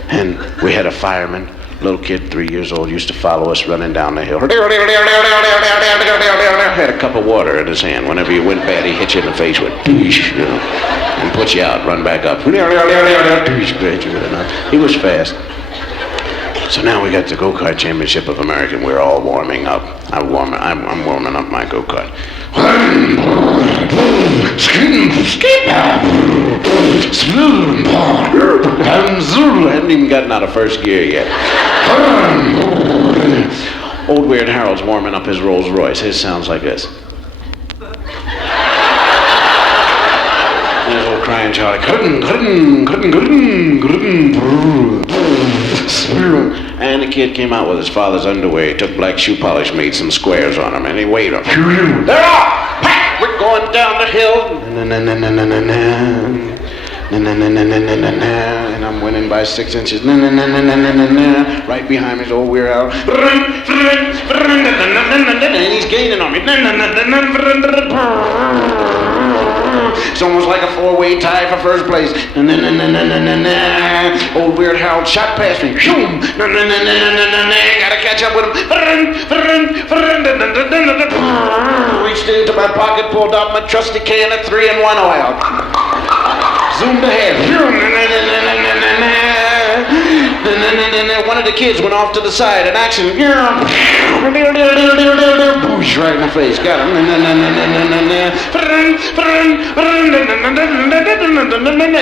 And we had a fireman. Little kid, 3 years old, used to follow us running down the hill. Had a cup of water in his hand. Whenever you went bad, he hit you in the face with, you know, and put you out, run back up. He was fast. So now we got the Go-Kart Championship of America, and we're all warming up. I'm warming up my go-kart. I haven't even gotten out of first gear yet. Old Weird Harold's warming up his Rolls Royce. His sounds like this. And there's old crying Charlie. And the kid came out with his father's underwear. He took black shoe polish, made some squares on them, and he waved them. They're off! Pack! We're going down the hill. And I'm winning by 6 inches. Right behind me is old Weird Al. And he's gaining on me. It's almost like a 4-way tie for first place. Old Weird Harold shot past me. Gotta catch up with him. Reached into my pocket, pulled out my trusty can of 3-in-1 oil. Zoomed ahead. One of the kids went off to the side. An accident. Boosh, right in the face. Got him.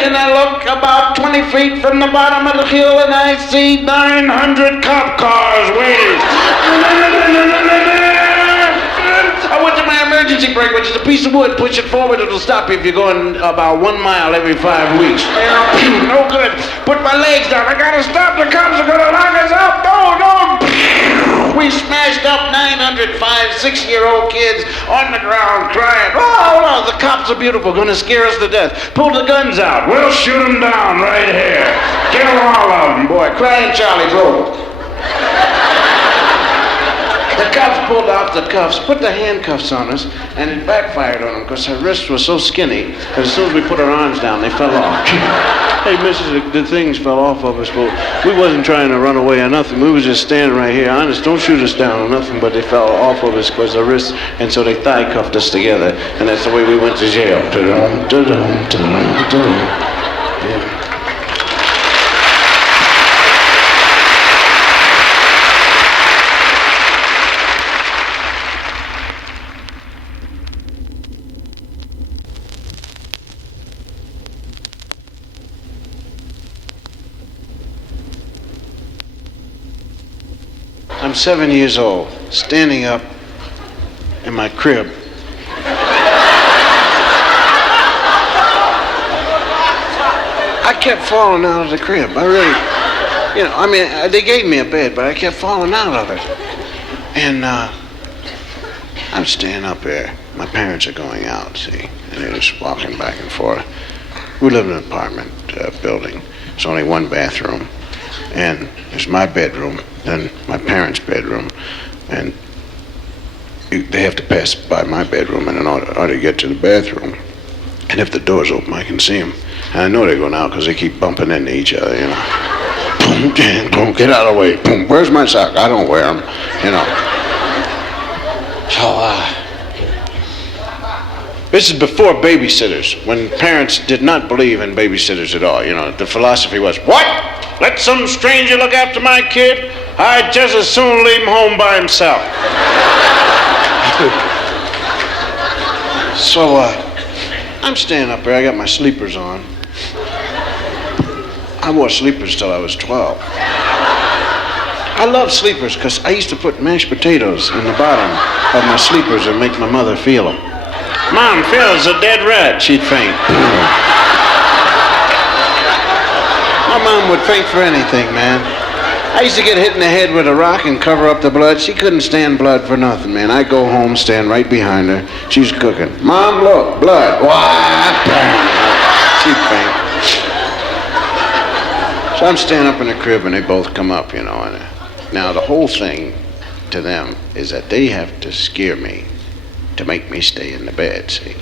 And I look about 20 feet from the bottom of the hill and I see 900 cop cars waiting. I went to my emergency brake, which is a piece of wood. Push it forward, it'll stop you if you're going about 1 mile every 5 weeks. No good. Put my legs down. I gotta stop. The cops are gonna lock us up. No. We smashed up 900 6-year-old kids on the ground crying. Oh, the cops are beautiful. Gonna scare us to death. Pull the guns out. We'll shoot them down right here. Kill all of them, boy. Crying Charlie Bobo. The cops pulled out the cuffs, put the handcuffs on us, and it backfired on them because her wrists were so skinny that as soon as we put our arms down, they fell off. Hey, missus, the things fell off of us, but we wasn't trying to run away or nothing. We was just standing right here. Honest, don't shoot us down or nothing, but they fell off of us because the wrists, and so they thigh cuffed us together, and that's the way we went to jail. Yeah. I'm 7 years old, standing up in my crib. I kept falling out of the crib. I really, they gave me a bed, but I kept falling out of it. And I'm standing up there. My parents are going out, see, and they're just walking back and forth. We live in an apartment building. There's only one bathroom. And there's my bedroom, then my parents' bedroom, and they have to pass by my bedroom in order to get to the bathroom. And if the door's open, I can see them. And I know they're going out because they keep bumping into each other, Boom, boom, get out of the way. Boom, where's my sock? I don't wear them, So, this is before babysitters, when parents did not believe in babysitters at all. The philosophy was, what? Let some stranger look after my kid? I'd just as soon leave him home by himself. So, I'm standing up there. I got my sleepers on. I wore sleepers till I was 12. I love sleepers because I used to put mashed potatoes in the bottom of my sleepers and make my mother feel them. Mom feels a dead rat. She'd faint. My mom would faint for anything, man. I used to get hit in the head with a rock and cover up the blood. She couldn't stand blood for nothing, man. I'd go home, stand right behind her. She was cooking. Mom, look, blood. What? She'd faint. So I'm standing up in the crib and they both come up, And now the whole thing to them is that they have to scare me to make me stay in the bed, see.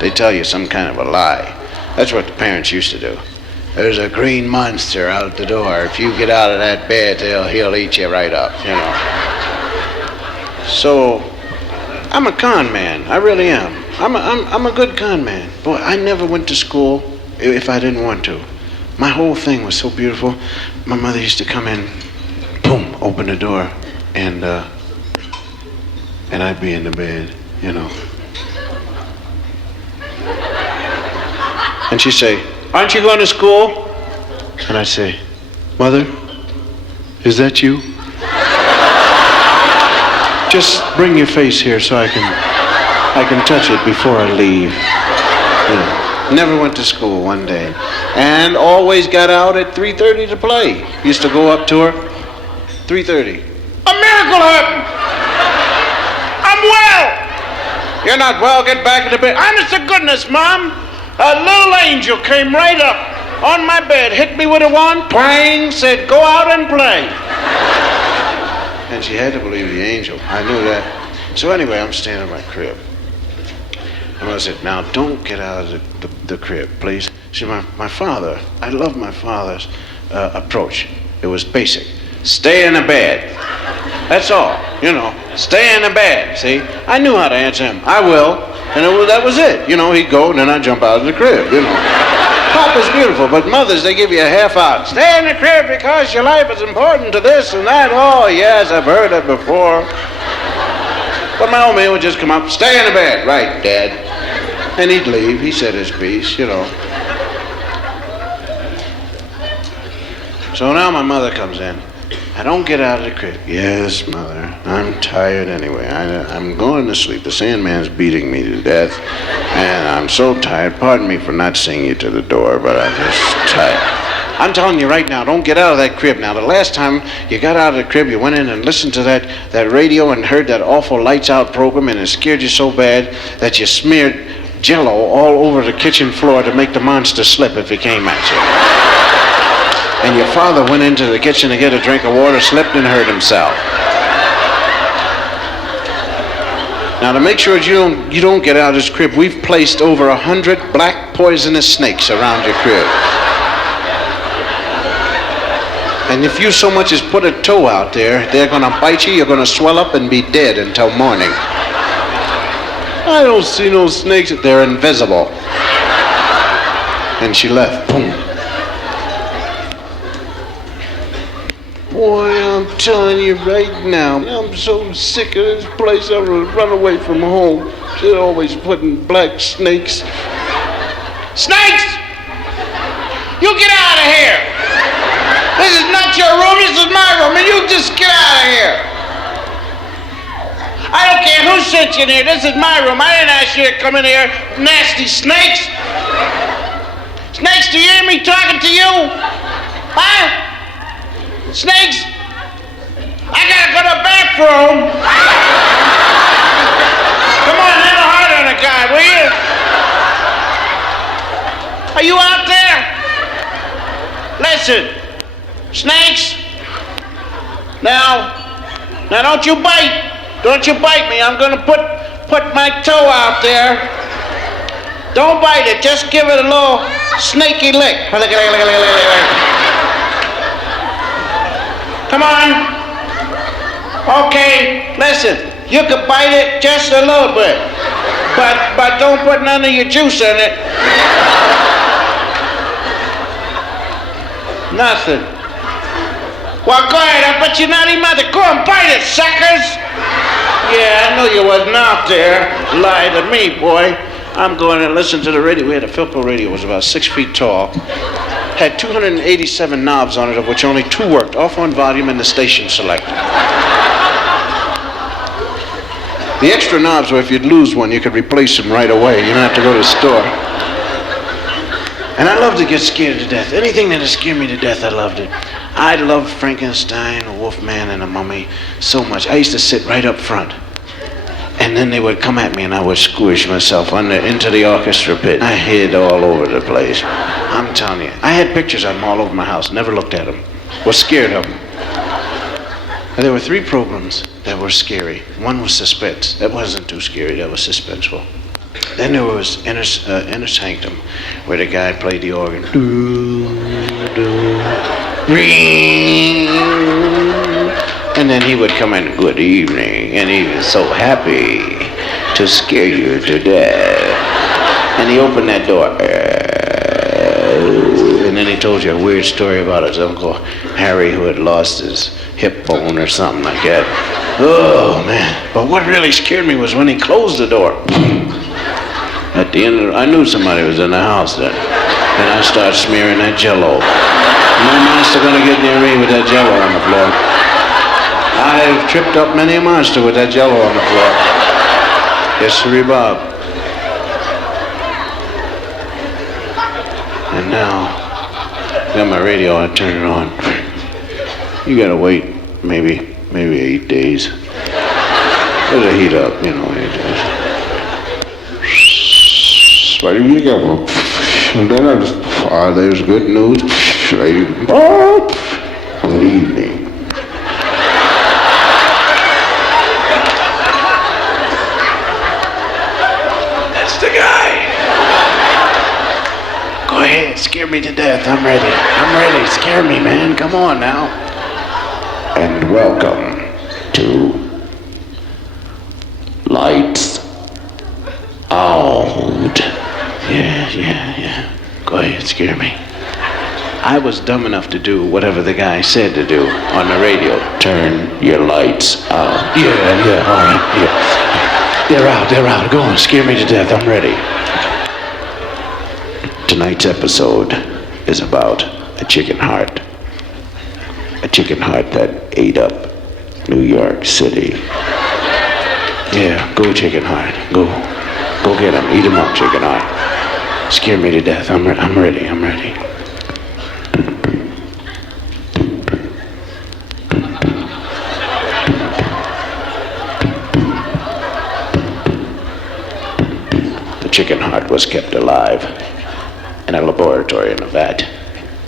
They tell you some kind of a lie. That's what the parents used to do. There's a green monster out the door. If you get out of that bed, he'll eat you right up, So, I'm a con man. I really am. I'm a good con man. Boy, I never went to school if I didn't want to. My whole thing was so beautiful. My mother used to come in, boom, open the door, and I'd be in the bed, And she'd say, aren't you going to school? And I'd say, Mother, is that you? Just bring your face here so I can touch it before I leave. Yeah. Never went to school one day. And always got out at 3:30 to play. Used to go up to her, 3:30. A miracle happened! I'm well! You're not well, get back in the bed. Honest to goodness, Mom, a little angel came right up on my bed, hit me with a wand, twang, said, go out and play. And she had to believe the angel. I knew that. So anyway, I'm staying in my crib. And I said, now don't get out of the crib, please. See, my father, I love my father's approach. It was basic. Stay in the bed. That's all, you know. Stay in the bed, see? I knew how to answer him. I will. And that was it. You know, he'd go and then I'd jump out of the crib, you know. Papa's beautiful, but mothers, they give you a half out. Stay in the crib because your life is important to this and that. Oh, yes, I've heard it before. But my old man would just come up, stay in the bed. Right, Dad. And he'd leave. He said his piece, you know. So now my mother comes in. I don't get out of the crib. Yes, Mother. I'm tired anyway. I'm going to sleep. The Sandman's beating me to death. And I'm so tired. Pardon me for not seeing you to the door, but I'm just tired. I'm telling you right now, don't get out of that crib. Now, the last time you got out of the crib, you went in and listened to that radio and heard that awful Lights Out program, and it scared you so bad that you smeared Jell-O all over the kitchen floor to make the monster slip if he came at you. And your father went into the kitchen to get a drink of water, slipped and hurt himself. Now, to make sure you don't get out of this crib, we've placed over 100 black poisonous snakes around your crib. And if you so much as put a toe out there, they're going to bite you, you're going to swell up and be dead until morning. I don't see no snakes. They're invisible. And she left. Boom. Boy, I'm telling you right now, I'm so sick of this place. I'm going to run away from home. They're always putting black snakes. Snakes! You get out of here! This is not your room, this is my room, and you just get out of here! I don't care who sent you in here, this is my room. I didn't ask you to come in here, nasty snakes! Snakes, do you hear me talking to you? Huh? Snakes, I gotta go to the bathroom. Come on, hit a heart on a guy, will you? Are you out there? Listen, snakes. Now don't you bite. Don't you bite me. I'm gonna put my toe out there. Don't bite it. Just give it a little snaky lick. Come on. Okay, listen. You can bite it just a little bit. But don't put none of your juice in it. Nothing. Well, go ahead. I bet you're not even out there. Go and bite it, suckers. Yeah, I knew you wasn't out there. Lie to me, boy. I'm going and listen to the radio. We had a Philco radio. It was about 6 feet tall. Had 287 knobs on it, of which only 2 worked, off on volume and the station selector. The extra knobs were if you'd lose one, you could replace them right away. You don't have to go to the store. And I loved to get scared to death. Anything that would scare me to death, I loved it. I loved Frankenstein, a Wolfman, and a Mummy so much. I used to sit right up front. And then they would come at me and I would squish myself into the orchestra pit. I hid all over the place. I'm telling you. I had pictures of them all over my house. Never looked at them. Was scared of them. And there were 3 programs that were scary. One was Suspense. That wasn't too scary. That was suspenseful. Then there was Inner Sanctum, where the guy played the organ. And then he would come in, good evening, and he was so happy to scare you to death. And he opened that door, and then he told you a weird story about his Uncle Harry who had lost his hip bone or something like that. Oh, man. But what really scared me was when he closed the door. At the end, I knew somebody was in the house then. Then I started smearing that Jell-O. No monster gonna get near me with that Jell-O on the floor. I've tripped up many a monster with that jello on the floor. Yes, sirree, Bob. And now, got my radio, I turn it on. You gotta wait maybe 8 days. It'll heat up, you know. And then there's good news. Good evening. That's the guy. Go ahead, scare me to death. I'm ready. Scare me, man. Come on now. And welcome to Lights Out. Yeah. Go ahead, scare me. I was dumb enough to do whatever the guy said to do on the radio. Turn your lights out. Yeah, all right, yeah. They're out. Go on, scare me to death. I'm ready. Tonight's episode is about a chicken heart. A chicken heart that ate up New York City. Yeah, go chicken heart. Go get him. Eat him up, chicken heart. Scare me to death. I'm ready. The chicken heart was kept alive in a laboratory in a vat.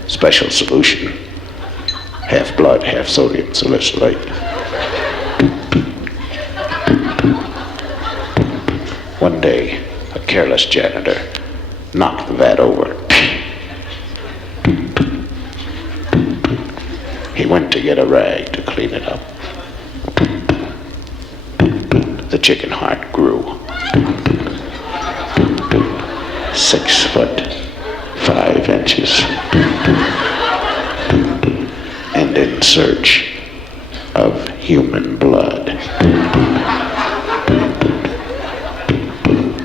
Special solution. Half blood, half sodium salicylate. One day, a careless janitor knocked the vat over. He went to get a rag to clean it up. The chicken heart grew. 6'5" and in search of human blood.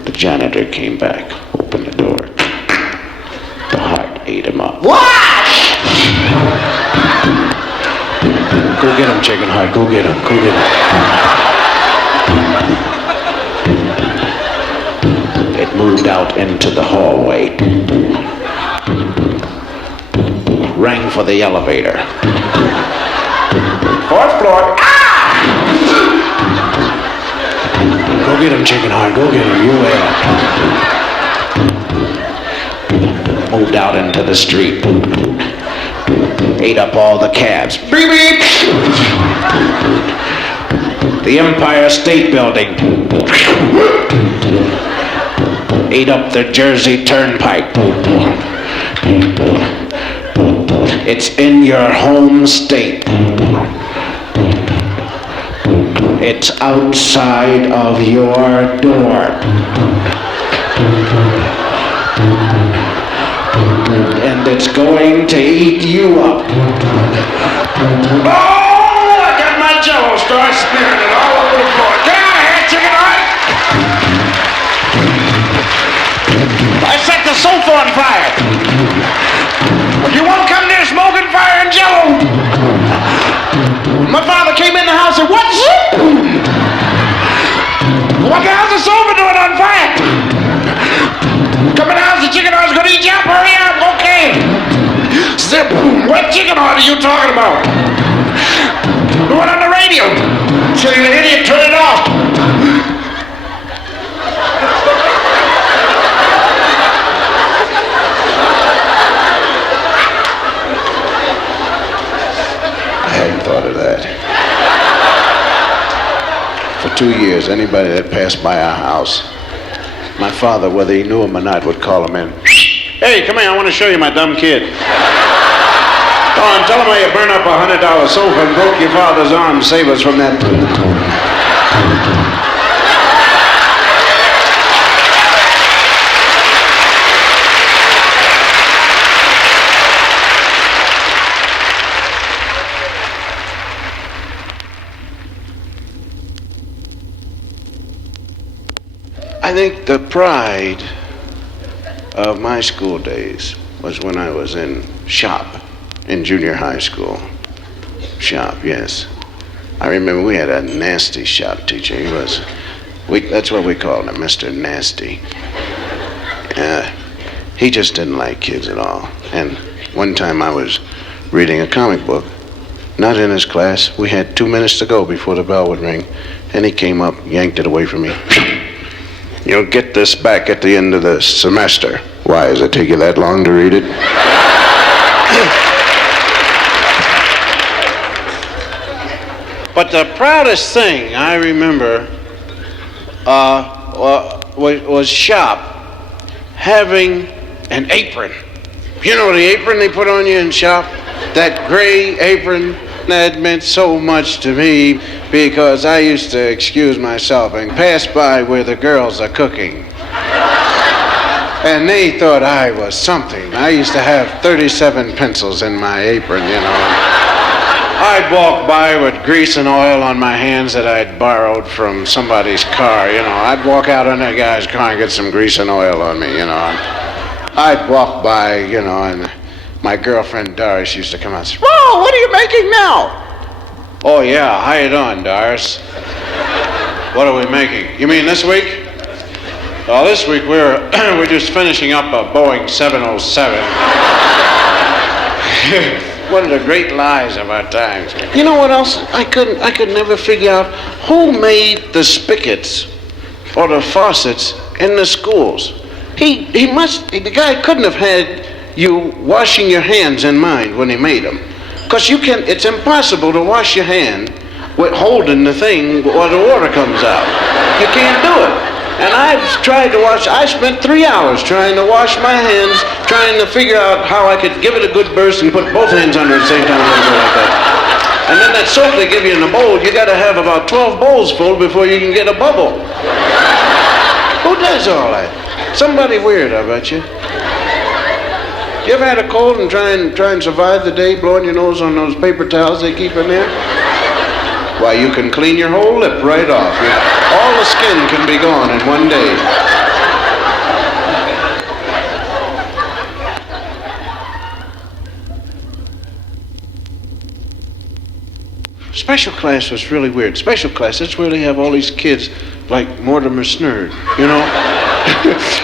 The janitor came back, opened the door. The heart ate him up. Wash! Go get him, chicken heart. Go get him. It moved out into the hallway. Rang for the elevator. 4th floor. Ah! Go get him, chicken heart. Go get him. You will. Moved out into the street. Ate up all the cabs. Beep, beep. The Empire State Building. Ate up the Jersey Turnpike. It's in your home state. It's outside of your door. And it's going to eat you up. Oh, I got my jello, start smearing it all over the floor. Get out of here, chicken heart! I set the sofa on fire. You won't come near smoking fire and jello. My father came in the house and what's it? What the hell's the sofa doing on fire? Come in the house, the chicken heart's gonna eat you up. Hurry up, okay. Zip. What chicken heart are you talking about? The one on the radio. Tell you the idiot, turn it off. Thought of that. For 2 years, anybody that passed by our house, my father, whether he knew him or not, would call him in. Hey, come here, I want to show you my dumb kid. Go on, tell him how you burned up a $100 sofa and broke your father's arm. Save us from that. I think the pride of my school days was when I was in shop in junior high school. Shop, yes. I remember we had a nasty shop teacher. That's what we called him, Mr. Nasty. He just didn't like kids at all. And one time I was reading a comic book, not in his class. We had 2 minutes to go before the bell would ring. And he came up, yanked it away from me. You'll get this back at the end of the semester. Why, does it take you that long to read it? But the proudest thing I remember was shop having an apron. You know the apron they put on you in shop? That gray apron, that meant so much to me because I used to excuse myself and pass by where the girls are cooking. And they thought I was something. I used to have 37 pencils in my apron, you know. I'd walk by with grease and oil on my hands that I'd borrowed from somebody's car, you know. I'd walk out on that guy's car and get some grease and oil on me, you know. I'd walk by, you know, and my girlfriend Doris used to come out and say, "Whoa, what are you making now?" "Oh, yeah, how you doing, Doris?" "What are we making?" "You mean this week?" "Well, this week we're just finishing up a Boeing 707. One of the great lies of our times. You know what else? I could never figure out who made the spigots or the faucets in the schools. The guy couldn't have had you washing your hands in mind when he made them. Because it's impossible to wash your hand with holding the thing while the water comes out. You can't do it. And I spent 3 hours trying to wash my hands, trying to figure out how I could give it a good burst and put both hands under at the same time and go like that. And then that soap they give you in the bowl, you gotta have about 12 bowls full before you can get a bubble. Who does all that? Somebody weird, I bet you. You ever had a cold and try and survive the day blowing your nose on those paper towels they keep in there? Why, you can clean your whole lip right off. All the skin can be gone in one day. Special class was really weird. Special class, that's where they have all these kids like Mortimer Snerd, you know?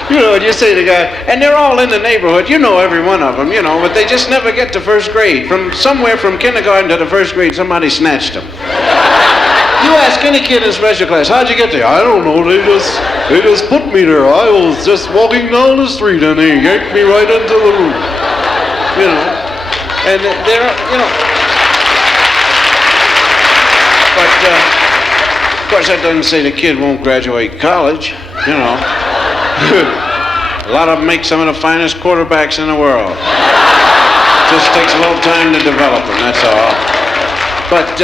You know, you say to the guy, and they're all in the neighborhood, you know every one of them, you know, but they just never get to first grade. From kindergarten to the first grade, somebody snatched them. You ask any kid in special class, how'd you get there? I don't know, they just put me there. I was just walking down the street and they yanked me right into the room. You know, and they're, you know. But, of course, that doesn't say the kid won't graduate college, you know. A lot of them make some of the finest quarterbacks in the world. Just takes a little time to develop them, that's all. But,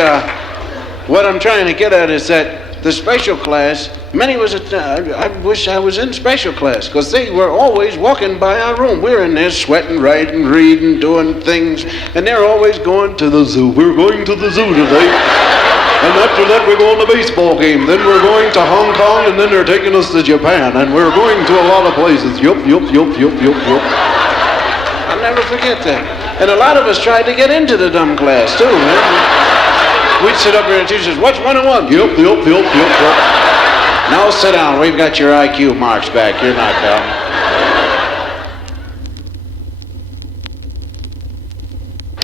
what I'm trying to get at is that the special class, I wish I was in special class, because they were always walking by our room. We're in there sweating, writing, reading, doing things, and they're always going to the zoo. We're going to the zoo today. And after that, we're going to a baseball game. Then we're going to Hong Kong, and then they're taking us to Japan, and we're going to a lot of places. Yup. I'll never forget that. And a lot of us tried to get into the dumb class, too, man. We'd sit up here and the teacher says, "What's 1 and 1? Yup. Now sit down. We've got your IQ marks back. You're not dumb."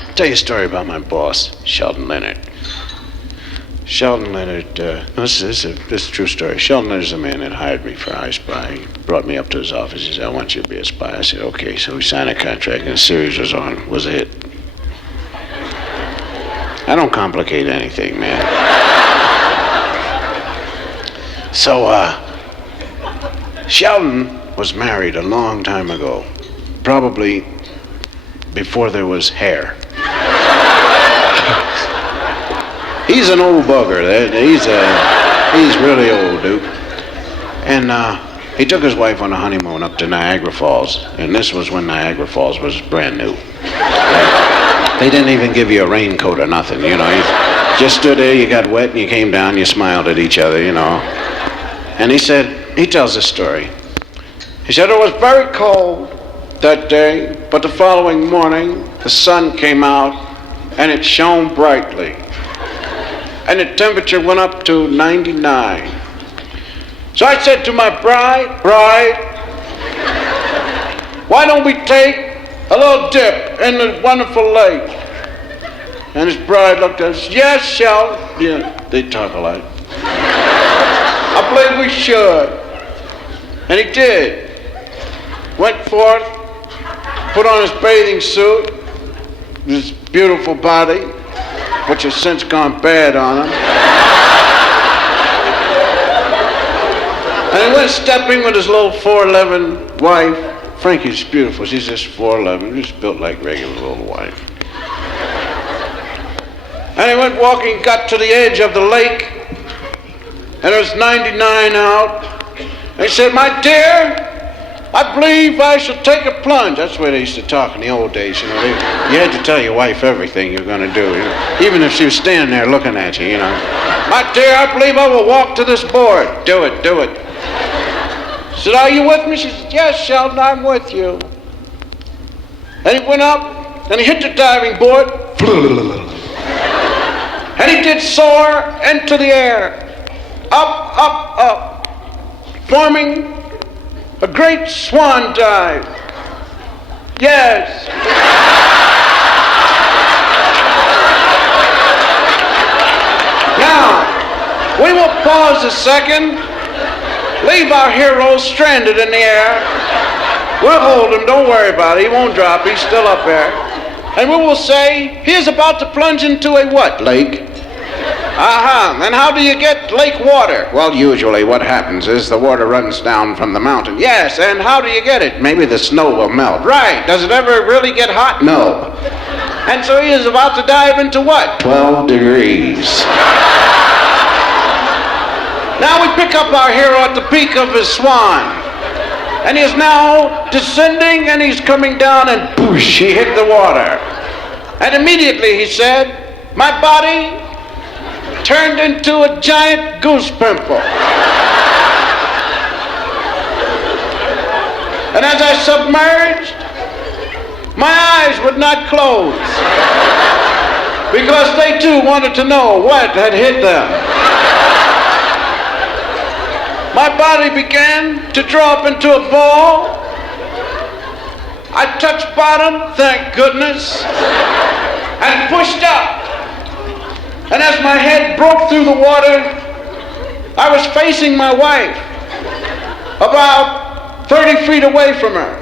I'll tell you a story about my boss, Sheldon Leonard. Sheldon Leonard, this is a true story. Sheldon Leonard's the man that hired me for I Spy. He brought me up to his office. He said, "I want you to be a spy." I said, "Okay." So we signed a contract and the series was a hit. I don't complicate anything, man. So, Sheldon was married a long time ago, probably before there was hair. He's an old bugger. He's really old, dude. And he took his wife on a honeymoon up to Niagara Falls, and this was when Niagara Falls was brand new. They didn't even give you a raincoat or nothing, you know. You just stood there, you got wet, and you came down, you smiled at each other, you know. And he tells this story. He said, "It was very cold that day, but the following morning, the sun came out, and it shone brightly. and the temperature went up to 99. So I said to my bride, why don't we take a little dip in the wonderful lake? And his bride looked at us, yes, Sheldon. Yeah, they talk a lot. I believe we should. And he did. Went forth, put on his bathing suit, his beautiful body, which has since gone bad on him. And he went stepping with his little 4'11" wife. Frankie's beautiful. She's just 4'11", just built like regular little wife. And he went walking, got to the edge of the lake, and it was 99 out. And he said, my dear, I believe I shall take a plunge. That's the way they used to talk in the old days, you know. You had to tell your wife everything you're going to do, you know, even if she was standing there looking at you, you know. My dear, I believe I will walk to this board. Do it, do it. I said, are you with me? She said, yes, Sheldon, I'm with you. And he went up, and he hit the diving board. And he did soar into the air. Up, up, up, forming a great swan dive. Yes. Now, we will pause a second, leave our hero stranded in the air. We'll hold him, don't worry about it, he won't drop, he's still up there. And we will say, he is about to plunge into a what, lake? And how do you get lake water? Well, usually what happens is the water runs down from the mountain. Yes, and how do you get it? Maybe the snow will melt. Right, does it ever really get hot? No. And so he is about to dive into what? 12 degrees. Now we pick up our hero at the peak of his swan. And he is now descending and he's coming down and boosh, he hit the water. And immediately he said, my body turned into a giant goose pimple. And as I submerged, my eyes would not close because they too wanted to know what had hit them. My body began to draw up into a ball. I touched bottom, thank goodness, and pushed up. And as my head broke through the water, I was facing my wife, about 30 feet away from her.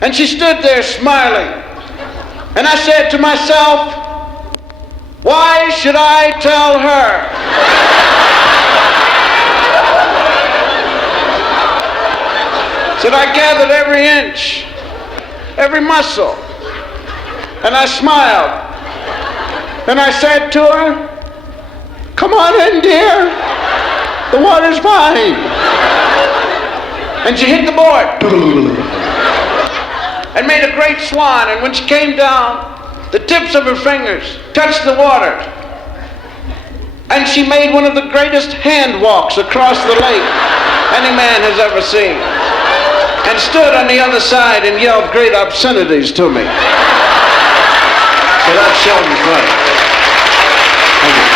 And she stood there smiling. And I said to myself, why should I tell her? So I gathered every inch, every muscle, and I smiled. And I said to her, come on in, dear. The water's fine. And she hit the board and made a great swan. And when she came down, the tips of her fingers touched the water. And she made one of the greatest hand walks across the lake any man has ever seen. And stood on the other side and yelled great obscenities to me. So that's Sheldon's play. Thank you.